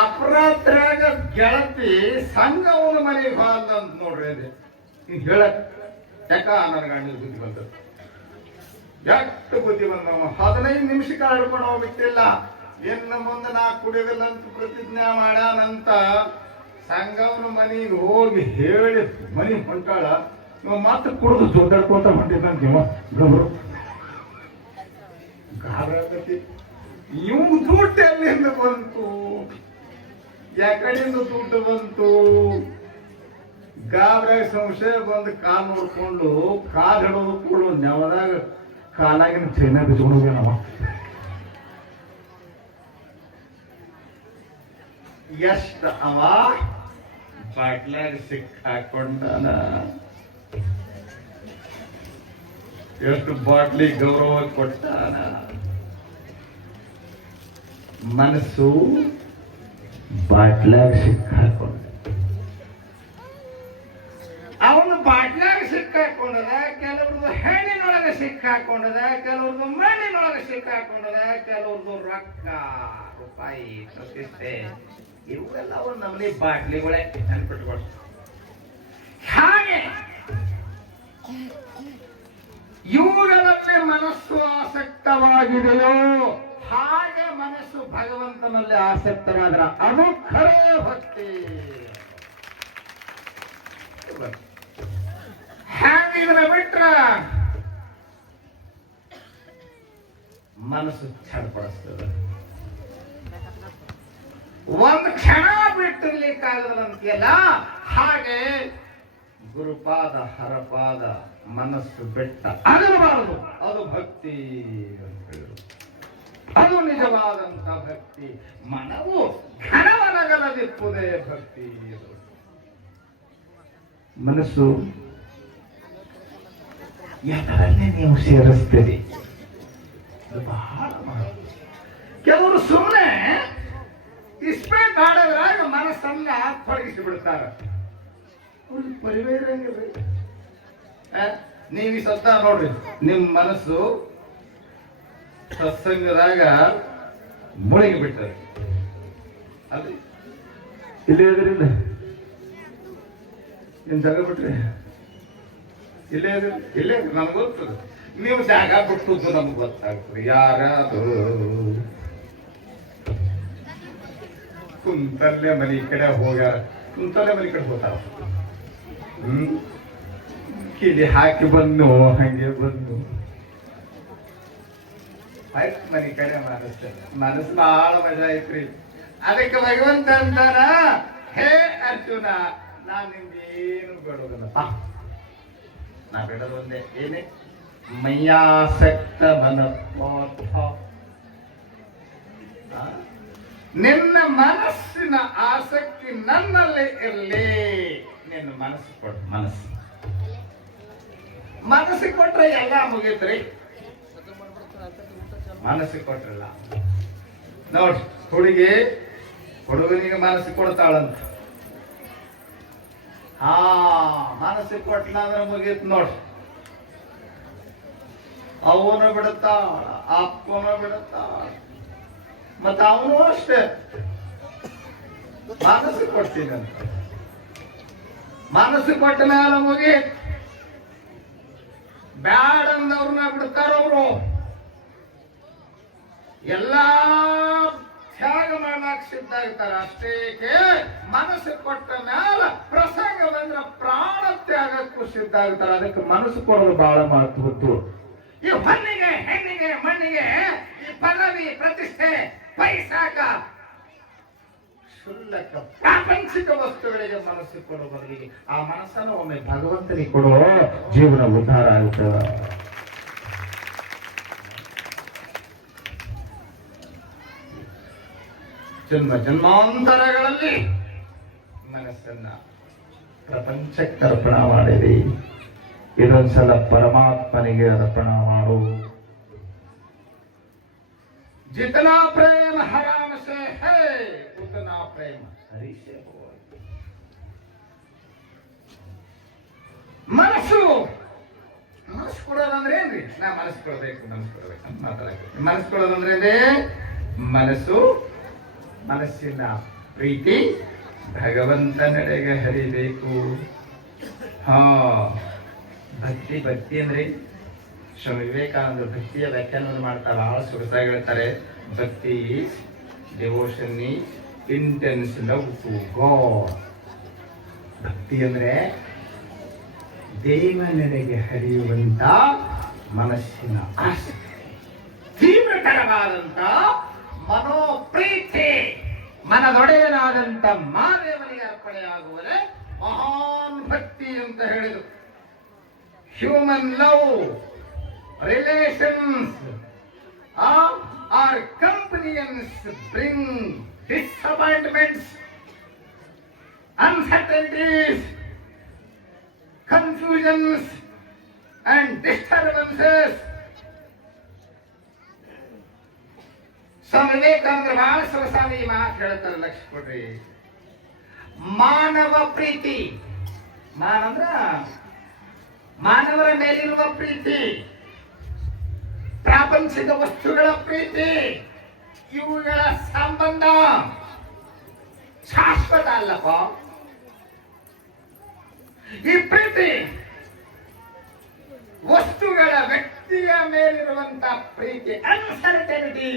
ಅಪರಾತ್ರಾಗ ಗೆಳತಿ ಸಂಘವನ ಮನೆಗೆ ಬಾರ್ದ ಅಂತ ನೋಡ್ರಿ ಅಂದೆ. ಹಿಂಗ್ ಹೇಳಕ್ ಯಾಕ ನನ್ನ ಗಂಡನ ಬುದ್ಧಿ ಬಂದದ್ದು, ಎಷ್ಟು ಬುದ್ಧಿ ಬಂದ. 15 ನಿಮಿಷಕ್ಕೆ ಹಿಡ್ಕೊಂಡು ಹೋಗ್ಬಿಟ್ಟಿಲ್ಲ. ಇನ್ನು ಮುಂದೆ ನಾ ಕುಡಿಯೋದಿಲ್ಲ ಅಂತ ಪ್ರತಿಜ್ಞೆ ಮಾಡ್ಯಾನಂತ ಸಂಘವನ ಮನೆಗೆ ಹೋಗಿ ಹೇಳಿ ಮನಿ ಹೊಂಟಾಳ. ಇವ ಮತ್ತೆ ಕುಡಿದು ಜೊದ್ದಾಡ್ಕೋತ ಹೊಂಟಿದ್ದಂತ ಇವ ಗಬ್ರು ಗಾಬರಾಗತಿ. ಇವ್ ದುಡ್ಡು ಎಲ್ಲಿಂದ ಬಂತು, ಯಾಕಡೆಯಿಂದ ದುಡ್ಡು ಬಂತು? ಗಾಬರಾಗ ಸಂಶಯ ಬಂದು ಕಾಲ್ ನೋಡ್ಕೊಂಡು ಕಾಲ್ ಹಿಡೋದು ಕೂಡ ನೆವದಾಗ ಕಾಲಾಗಿನ ಚೈನಾ ಬಿಚ್ಕೊಂಡು ಹೋಗ್ಯಾನವ. ಎಷ್ಟ ಅವ ಬಾಟ್ಲಾಗ ಸಿಕ್ಕಾಕೊಂಡಾನ. ಎಷ್ಟು ಬಾಟ್ಲಿ ಗೌರವ ಕೊಟ್ಟಾನ. ಮನಸ್ಸು ಬಾಟ್ಲಾಗ ಸಿಕ್ಕಾಕೊಂಡ. ಅವನು ಬಾಟ್ಲಾಗ ಸಿಕ್ಕಾಕೊಂಡದ, ಕೆಲವ್ರದ್ದು ಹೆಣ್ಣಿನೊಳಗೆ ಸಿಕ್ಕಾಕೊಂಡದ, ಕೆಲವ್ರದ್ದು ಮಣ್ಣಿನೊಳಗೆ ಸಿಕ್ಕಾಕೊಂಡದ, ಕೆಲವ್ರದ್ದು ರೊಕ್ಕ ರೂಪಾಯಿ ಪ್ರತಿಷ್ಠೆ ಇವೆಲ್ಲ ಒಂದು ನಮ್ಮನೆ ಬಾಟ್ಲಿಗಳೇ ನೆನ್ಪಿಟ್ಕೊಳ್ತಾರೆ. ಹಾಗೆ ಇವುಗಳಲ್ಲಿ ಮನಸ್ಸು ಆಸಕ್ತವಾಗಿದೆಯೋ ಹಾಗೆ ಮನಸ್ಸು ಭಗವಂತನಲ್ಲಿ ಆಸಕ್ತವಾದ್ರ ಅದು ಖರೇ ಭಕ್ತಿ. ಹ್ಯಾಂಗಿದ್ರ ಬಿಟ್ರ ಮನಸ್ಸು ಚಡ್ಪಡಿಸ್ತದೆ. ಒಂದು ಕ್ಷಣ ಬಿಟ್ಟಿರ್ಲಿಕ್ಕಾಗದಂತೆಯಲ್ಲ ಹಾಗೆ ಗುರುಪಾದ ಹರಪಾದ ಮನಸ್ಸು ಬೆಟ್ಟ ಆಗಬಾರದು. ಅದು ಭಕ್ತಿ ಅಂತ ಹೇಳಿದ್ರು. ಅದು ನಿಜವಾದಂತ ಭಕ್ತಿ. ಮನವು ಘನವನಗಲದಿಪ್ಪುದೇ ಭಕ್ತಿ. ಮನಸ್ಸು ಯಾರನ್ನೇ ನೀವು ಸೇರಿಸ್ತೀರಿ ಬಹಳ. ಕೆಲವರು ಸುಮ್ಮನೆ ಇಸ್ಪೇಟ್ ಆಡೋದ್ರಾಗ ಮನಸ್ಸನ್ನ ತೊಡಗಿಸಿ ಬಿಡ್ತಾರ. ಅವ್ರಿಗೆ ಪರಿವೇ ಇರಂಗಿಲ್ರಿ. ನೀವು ಸತ್ತ ನೋಡ್ರಿ, ನಿಮ್ ಮನಸ್ಸು ಸತ್ಸಂಗದಾಗ ಮುಳುಗಿ ಬಿಟ್ಟರೆ ಅಲ್ರಿ. ಇಲ್ಲೇ ಇದರಿಂದ ನಿಮ್ ಜಾಗ ಬಿಟ್ರಿ ಇಲ್ಲೇ ಇಲ್ಲೇ ನಮ್ಗೆ ಗೊತ್ತದ. ನೀವು ಜಾಗ ಬಿಟ್ಟು ನಮ್ಗೆ ಗೊತ್ತಾಗ್ತದೆ. ಯಾರಾದ್ರು ಕುಂತಲ್ಲೇ ಮನೆ ಕಡೆ ಹೋಗ್ಯಾರ, ಕುಂತಲ್ಲೇ ಮನೆ ಕಡೆ ಹೋಗ್ತಾರ. ಕಿಲಿ ಹಾಕಿ ಬಂದು ಹಂಗೆ ಬಂದು ಆಯ್ತು ಮನೆ ಕಡೆ ಮನಸ್ಸು ಬಹಳ ಮಜಾ ಐತ್ರಿ. ಅದಕ್ಕೆ ಭಗವಂತ ಅಂತಾನ, ಹೇ ಅರ್ಜುನ ನಾನ್ ನಿಮ್ಗೇನು ಬೇಡೋದಲ್ಲಪ್ಪ, ನಾ ಬೇಡೋದು ಒಂದೇ, ಏನೇ ಮಯ್ಯಾಸಕ್ತ ಮನೋಥ. ನಿನ್ನ ಮನಸ್ಸಿನ ಆಸಕ್ತಿ ನನ್ನಲ್ಲೇ ಇರಲಿ. ನಿನ್ನ ಮನಸ್ಸು ಕೊಟ್ಟು ಮನಸ್ಸಿಗೆ ಕೊಟ್ರೆ ಎಲ್ಲ ಮುಗೀತ್ರಿ. ಮನಸ್ಸಿಗೆ ಕೊಟ್ರಲ್ಲ ನೋಡ್ರಿ, ಹುಡುಗನಿಗೆ ಮನಸ್ಸಿಗೆ ಕೊಡ್ತಾಳಂತ. ಮನಸ್ಸಿಗೆ ಕೊಟ್ಟಲ ಅಂದ್ರೆ ಮುಗೀತ್ ನೋಡ್ರಿ. ಅವನು ಬಿಡುತ್ತಾಳ, ಅಪ್ಪನ ಬಿಡುತ್ತಾಳ, ಮತ್ತ ಅವನು ಅಷ್ಟೇ ಮನಸ್ಸು ಕೊಡ್ತೀನಂತ. ಮನಸ್ಸು ಕೊಟ್ಟ ಮೇಲೆ ಮುಗೀತ್. ಬ್ಯಾಡ್ ಅಂದವ್ರನ್ನ ಬಿಡ್ತಾರವ್ರು. ಎಲ್ಲಾ ತ್ಯಾಗ ಮಾಡಕ್ ಸಿದ್ಧ ಆಗ್ತಾರ. ಅಷ್ಟೇಕೆ ಮನಸ್ಸು ಕೊಟ್ಟ ಮ್ಯಾಲ ಪ್ರಸಂಗ ಬಂದ್ರ ಪ್ರಾಣ ಪ್ರಾಣ ತ್ಯಾಗಕ್ಕೂ ಸಿದ್ಧ ಆಗ್ತಾರೆ. ಅದಕ್ಕೆ ಮನಸ್ಸು ಕೊಡೋದು ಬಹಳ ಮಹತ್ವದ್ದು. ಈ ಹೊನ್ನಿಗೆ, ಹೆಣ್ಣಿಗೆ, ಮಣ್ಣಿಗೆ, ಈ ಪದವಿ, ಪ್ರತಿಷ್ಠೆ, ಪೈಸಾಕ, ಕ್ಷುಲ್ಲಕ ಪ್ರಾಪಂಚಿಕ ವಸ್ತುಗಳಿಗೆ ಮನಸ್ಸು ಕೊಡೋ ಬದಲಿಗೆ ಆ ಮನಸ್ಸನ್ನು ಒಮ್ಮೆ ಭಗವಂತನಿಗೆ ಕೊಡೋ ಜೀವನ ಉದ್ಧಾರ ಆಗುತ್ತದೆ. ಜನ್ಮ ಜನ್ಮಾಂತರಗಳಲ್ಲಿ ಮನಸ್ಸನ್ನ ಪ್ರಪಂಚಕ್ಕೆ ಅರ್ಪಣ ಮಾಡಿರಿ. ಇದೊಂದ್ಸಲ ಪರಮಾತ್ಮನಿಗೆ ಅರ್ಪಣ ಮಾಡು. ಜಿತನಾ ಪ್ರೇಮ ಹರಾಮ ಸೇ ಹೈ ಉತನಾ ಪ್ರೇಮ ಹರಿ ಸೇ ಹೋ. ಮನಸ್ಸು ಕೊಡೋದಂದ್ರೆ ಏನ್ರಿ? ನಾ ಮನಸ್ಸು ಕೊಡಬೇಕು ಅಂತ ಮಾತಾಡಕ್ಕೆ. ಮನಸ್ಸು ಕೊಡೋದಂದ್ರೆ ಮನಸ್ಸು, ಮನಸ್ಸಿನ ಪ್ರೀತಿ ಭಗವಂತನೆಡೆಗೆ ಹರಿಬೇಕು. ಹಾ, ಭಕ್ತಿ ಅಂದ್ರೆ ಸ್ವಾಮಿ ವಿವೇಕಾನಂದ ಭಕ್ತಿಯ ವ್ಯಾಖ್ಯಾನವನ್ನು ಮಾಡ್ತಾರೆ, ಬಹಳ ಸೊಗಸಾಗಿ ಹೇಳ್ತಾರೆ. Bhakti is devotion is intense love to God. ಭಕ್ತಿ ಅಂದ್ರೆ ದೇವನೆಡೆಗೆ ಹರಿಯುವಂತ ಮನಸ್ಸಿನ ಆಸಕ್ತಿ, ತೀವ್ರತರವಾದಂತ ಮನೋಪ್ರೀತಿ, ಮನದೊಡೆಯನಾದಂತ ಮಾದೇವನಿಗೆ ಅರ್ಪಣೆಯಾಗುವುದೇ ಮಹಾನ್ ಭಕ್ತಿ ಅಂತ ಹೇಳಿದರು. Human love, relations are companions bring disappointments, uncertainties, confusions and disturbances. Swami Vivekananda ಬಹಳ ಸೊಗಸಾಗಿ ಈ ಮಾತು ಹೇಳ್ತಾರೆ, ಲಕ್ಷ ಕೊಡ್ರಿ. ಮಾನವ ಪ್ರೀತಿ, ಮಾನಂದ್ರ ಮಾನವರ ಮೇಲಿರುವ ಪ್ರೀತಿ, ಪ್ರಾಪಂಚಿಕ ವಸ್ತುಗಳ ಪ್ರೀತಿ, ಇವುಗಳ ಸಂಬಂಧ ಶಾಶ್ವತ ಅಲ್ಲಪ್ಪ. ಈ ಪ್ರೀತಿ ವಸ್ತುಗಳ, ವ್ಯಕ್ತಿಯ ಮೇಲಿರುವಂತ ಪ್ರೀತಿ ಅನ್ಸರ್ಟನಿಟಿ.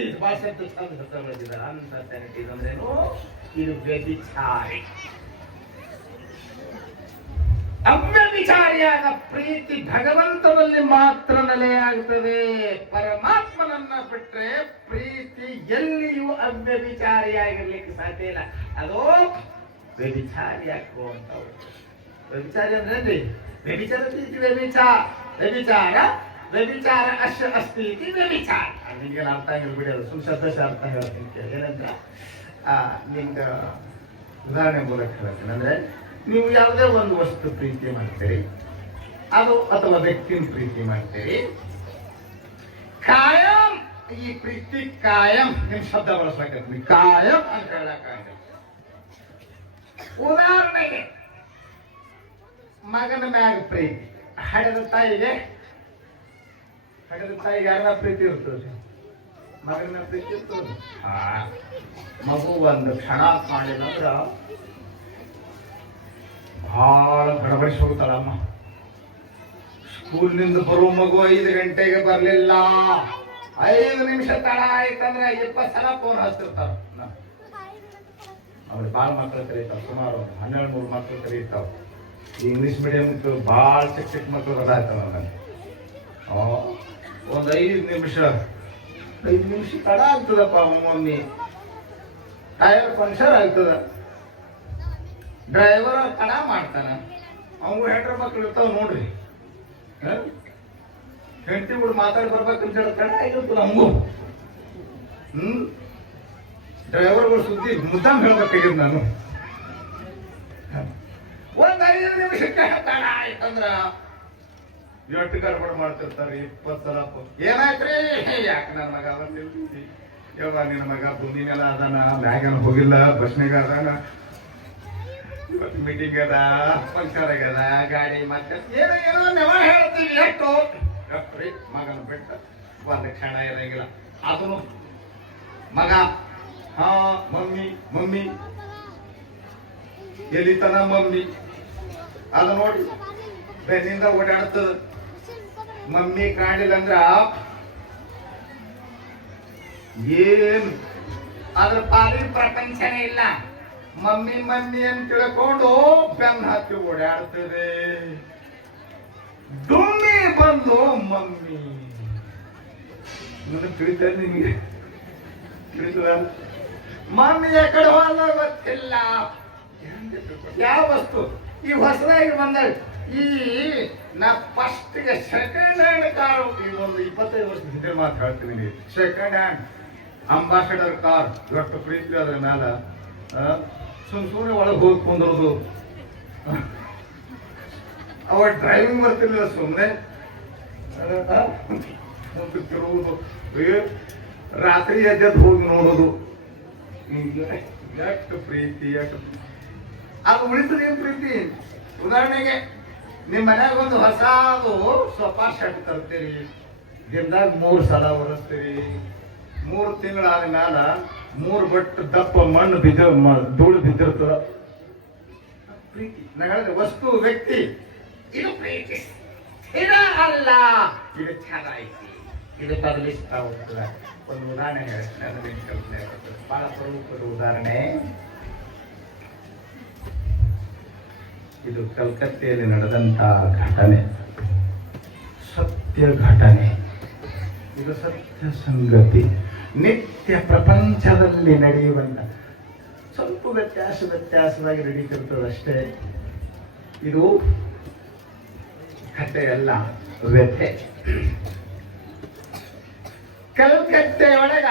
ಅನ್ಸರ್ಟನಿಟಿ ಅಂದ್ರೇನು? ಇದು ವ್ಯಭಿಚಾರಿ. ಅವ್ಯಭಿಚಾರಿಯಾದ ಪ್ರೀತಿ ಭಗವಂತನಲ್ಲಿ ಮಾತ್ರ ನೆಲೆಯಾಗುತ್ತದೆ. ಪರಮಾತ್ಮನನ್ನ ಬಿಟ್ರೆ ಪ್ರೀತಿ ಎಲ್ಲಿಯೂ ಅವ್ಯಭಿಚಾರಿಯಾಗಿರ್ಲಿಕ್ಕೆ ಸಾಧ್ಯ ಇಲ್ಲ. ಅದೋ ವ್ಯಭಿಚಾರಿ ಹಾಕುವಂಥವು. ವ್ಯಭಿಚಾರಿ ಅಂದ್ರೆ ವ್ಯಭಿಚಾರ ವ್ಯಭಿಚಾರ ಅಸ್ತಿ ಇತಿ ವ್ಯಭಿಚಾರ. ನಿಮ್ಗೆ ಅರ್ಥ ಆಗಿಲ್ಲ ಬಿಡಿ, ಅದು ಸುಶಬ್ದಶ ಅರ್ಥ ಹೇಳ್ತೀನಿ ಕೇಳಿ. ಏನಂದ್ರ ನಿಮ್ಗೆ ಉದಾಹರಣೆ ಮೂಲಕ ಹೇಳ್ತೀನಿ. ಅಂದ್ರೆ ನೀವು ಯಾವುದೇ ಒಂದು ವಸ್ತು ಪ್ರೀತಿ ಮಾಡ್ತೀರಿ, ಅದು ಅಥವಾ ವ್ಯಕ್ತಿನ ಪ್ರೀತಿ ಮಾಡ್ತೀರಿ, ಕಾಯಂ ಈ ಪ್ರೀತಿ ಕಾಯಂ, ನಿಮ್ ಶಬ್ದ ಬಳಸ್ಬೇಕಂತ ಕಾಯಂ ಅಂತ ಹೇಳಕ್ಕಾಗಲ್ಲ. ಉದಾಹರಣೆಗೆ ಮಗನ ಮ್ಯಾಗ ಪ್ರೀತಿ, ಹಡೆದ ತಾಯಿಗೆ ಯಾರ ಪ್ರೀತಿ ಇರ್ತದೆ? ಮಗನ ಪ್ರೀತಿ ಇರ್ತದೆ. ಮಗು ಒಂದು ಕ್ಷಣ ಮಾಡಿದಂದ್ರ ಬಹಳ ಬಡಬಡಿಸಿ ಹೋಗ್ತಾಳಮ್ಮ. ಸ್ಕೂಲ್ನಿಂದ ಬರುವ ಮಗು 5 ಗಂಟೆಗೆ ಬರ್ಲಿಲ್ಲ, 5 ನಿಮಿಷ ತಡ ಆಯ್ತಂದ್ರೆ 20 ಸಲ ಫೋನ್ ಹಚ್ತಿರ್ತಾರ. ಅವ್ರು ಬಾಳ ಮಕ್ಕಳು ಕರೀತಾವ, ಸುಮಾರು 12-13 ಮಕ್ಕಳು ಕರೀತಾವ. ಇಂಗ್ಲಿಷ್ ಮೀಡಿಯಂ ಭಾಳ ಚಿಕ್ಕ ಮಕ್ಕಳು ಬದಾಯ್ತಾವ. ಒಂದು 5 ನಿಮಿಷ ತಡ ಆಗ್ತದಪ್ಪ. ಮಮ್ಮಿ ಟೈರ್ ಪಂಕ್ಚರ್ ಆಗ್ತದ, ಡ್ರೈವರ್ ತಡ ಮಾಡ್ತಾನ. ಅವಂಗು ಹೆಂಡ್ರ ಮಕ್ಳು ಇರ್ತಾವ ನೋಡ್ರಿ. ಹೆಂಡತಿ ಕೂಡ ಮಾತಾಡಿ ಬರ್ಬೇಕಂತ ಹೇಳಿ ತಡ ಆಗಿರ್ತದ ನಮಗೂ. ಡ್ರೈವರ್ಗಳು ಸುದ್ದಿ ಮುದ್ದಾಮ್ ಹೇಳ್ಬೇಕಾಗಿದ್ ನಾನು. ಒಂದ್ 5 ನಿಮಿಷಕ್ಕೆ ತಡ ಆಯ್ತಂದ್ರ ಎಷ್ಟು ಗಡ್ಬಡ್ ಮಾಡ್ತಿರ್ತಾರೆ. 20 ಸಲ ಏನಾಯ್ತ್ರಿ? ಯಾಕೆ ನನ್ನ ಮಗ ಬಂದಿಲ್ರಿ? ಯಾವಾಗ ನಿನ್ನ ಮಗ ಭೂಮಿ ಮೇಲೆ ಅದಾನ, ಮ್ಯಾಗನ ಹೋಗಿಲ್ಲ, ಬಸ್ನಾಗ ಅದಾನ, ಇವತ್ತು ಮೀಟಿಂಗ್ ಅದ, ಫಂಕ್ಷನ್ ಆಗ್ಯದ, ಗಾಡಿ ಮತ್ತೆ ಏನೋ ನೆವ ಹೇಳ್ತೀವಿ. ಎಷ್ಟು ಮಗನ ಬಿಟ್ಟ ಒಂದು ಕ್ಷಣ ಇರಂಗಿಲ್ಲ. ಅದನ್ನು ಮಗ ಹಾ ಮಮ್ಮಿ ಎಲ್ಲಿತನ ಮಮ್ಮಿ ಅದು ನೋಡಿ ಬೆನ್ನಿಂದ ಓಡಾಡ್ತದ. ಮಮ್ಮಿ ಕಾಣಿಲ್ಲ ಅಂದ್ರ ಏನು ಅದ್ರ ಪಾಲಿನ ಪ್ರಪಂಚನೇ ಇಲ್ಲ. ಮಮ್ಮಿ ಮಮ್ಮಿ ಅಂತ ತಿಳ್ಕೊಂಡು ಬೆನ್ನ ಹತ್ತಿ ಓಡಾಡ್ತದೆ. ದುಮ್ಮಿ ಬಂದು ಮಮ್ಮಿ ತಿಳಿತ ನಿಮಗೆ ತಿಳಿತದ? ಮಮ್ಮಿ ಆ ಕಡೆ ಹೋದ ಗೊತ್ತಿಲ್ಲ. ಯಾವ ವಸ್ತು ಈ ಹೊಸದಾಗಿ ಬಂದಾಗ ಈ ನಾ ಫಸ್ಟ್ಗೆ ಸೆಕೆಂಡ್ ಹ್ಯಾಂಡ್ ಕಾರು ಈ ಒಂದು 25 ವರ್ಷದ ಹಿಂದೆ ಮಾತು ಹೇಳ್ತೀನಿ. ಸೆಕೆಂಡ್ ಹ್ಯಾಂಡ್ ಅಂಬಾಸಡರ್ ಕಾರ್ ಎಷ್ಟು ಪ್ರೀತಿ ಅದ್ರ ಮ್ಯಾಲ ಸುಮ್ಮನೆ ಒಳಗೆ ಹೋಗಿ ಕುಂದ್ರದು. ಅವ ಡ್ರೈವಿಂಗ್ ಬರ್ತಿರ್ಲಿಲ್ಲ, ಸುಮ್ಮನೆ ತಿರುವುದು, ರಾತ್ರಿ ಎದ್ದು ಹೋಗಿ ನೋಡೋದು. ಎಷ್ಟು ಪ್ರೀತಿ, ಎಷ್ಟು ಅದು ಉಳಿತದ ಏನ್ ಪ್ರೀತಿ. ಉದಾಹರಣೆಗೆ ನಿಮ್ಮ ಮನ್ಯಾಗ ಒಂದು ಹೊಸದು ಸೋಫಾ ಸೆಟ್ ತರ್ತೀರಿ, ದಿನದಾಗ 3 ಸಲ ಒರೆಸ್ತೀರಿ. 3 ತಿಂಗಳಾದ ಮ್ಯಾಲ 3 ಬಟ್ಟು ದಪ್ಪ ಮಣ್ಣು ಧೂಳು ಬಿದ್ದಿರ್ತದ. ಪ್ರೀತಿ ನಾ ಹೇಳಿದೆ, ವಸ್ತು ವ್ಯಕ್ತಿ ಇದು ಪ್ರೀತಿ ಸ್ಥಿರ ಅಲ್ಲ, ಇದು ಚೆನ್ನಾಗಿ ಇದು ಬದಲಿಸ್ತಾ ಹೋಗ್ತದ. ಒಂದು ಉದಾಹರಣೆ ಹೇಳ್ತೀನಿ, ಬಹಳ ಪ್ರಮುಖದ ಉದಾಹರಣೆ. ಇದು ಕಲ್ಕತ್ತೆಯಲ್ಲಿ ನಡೆದಂತಹ ಘಟನೆ, ಸತ್ಯ ಘಟನೆ. ಇದು ಸತ್ಯ ಸಂಗತಿ, ನಿತ್ಯ ಪ್ರಪಂಚದಲ್ಲಿ ನಡೆಯುವಂತ ಸ್ವಲ್ಪ ವ್ಯತ್ಯಾಸವಾಗಿ ನಡೀತಿರ್ತದಷ್ಟೇ. ಇದು ಕಥೆಯಲ್ಲ, ವ್ಯಥೆ. ಕಲ್ಕತ್ತೆ ಒಳಗ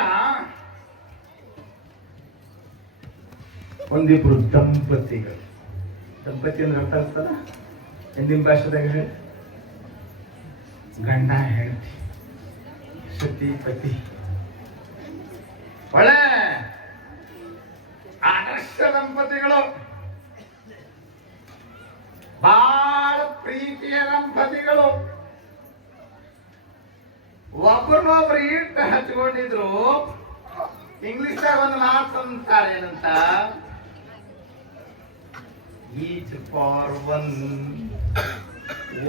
ಒಂದಿಬ್ರು ದಂಪತಿಗಳು, ದಂಪತಿ ಅಂದ್ರೆ ಅರ್ಥ ಆಗ್ತದ ಹಿಂದಿನ ಭಾಷೆದಾಗ ಹೇಳಿ, ಗಂಡ ಹೆಂಡತಿ, ಸತಿ ಪತಿ, ಒಳ್ಳೆ ಆದರ್ಶ ದಂಪತಿಗಳು, ಬಹಳ ಪ್ರೀತಿಯ ದಂಪತಿಗಳು. ಒಬ್ಬರನ್ನೊಬ್ರು ಇಟ್ಟು ಹಚ್ಕೊಂಡಿದ್ರು. ಇಂಗ್ಲಿಷ್ದಾಗ ಒಂದು ಮಾತು ಅಂತಾರೆ, ಏನಂತ, ಈಚ್ ಫಾರ್ ಒನ್.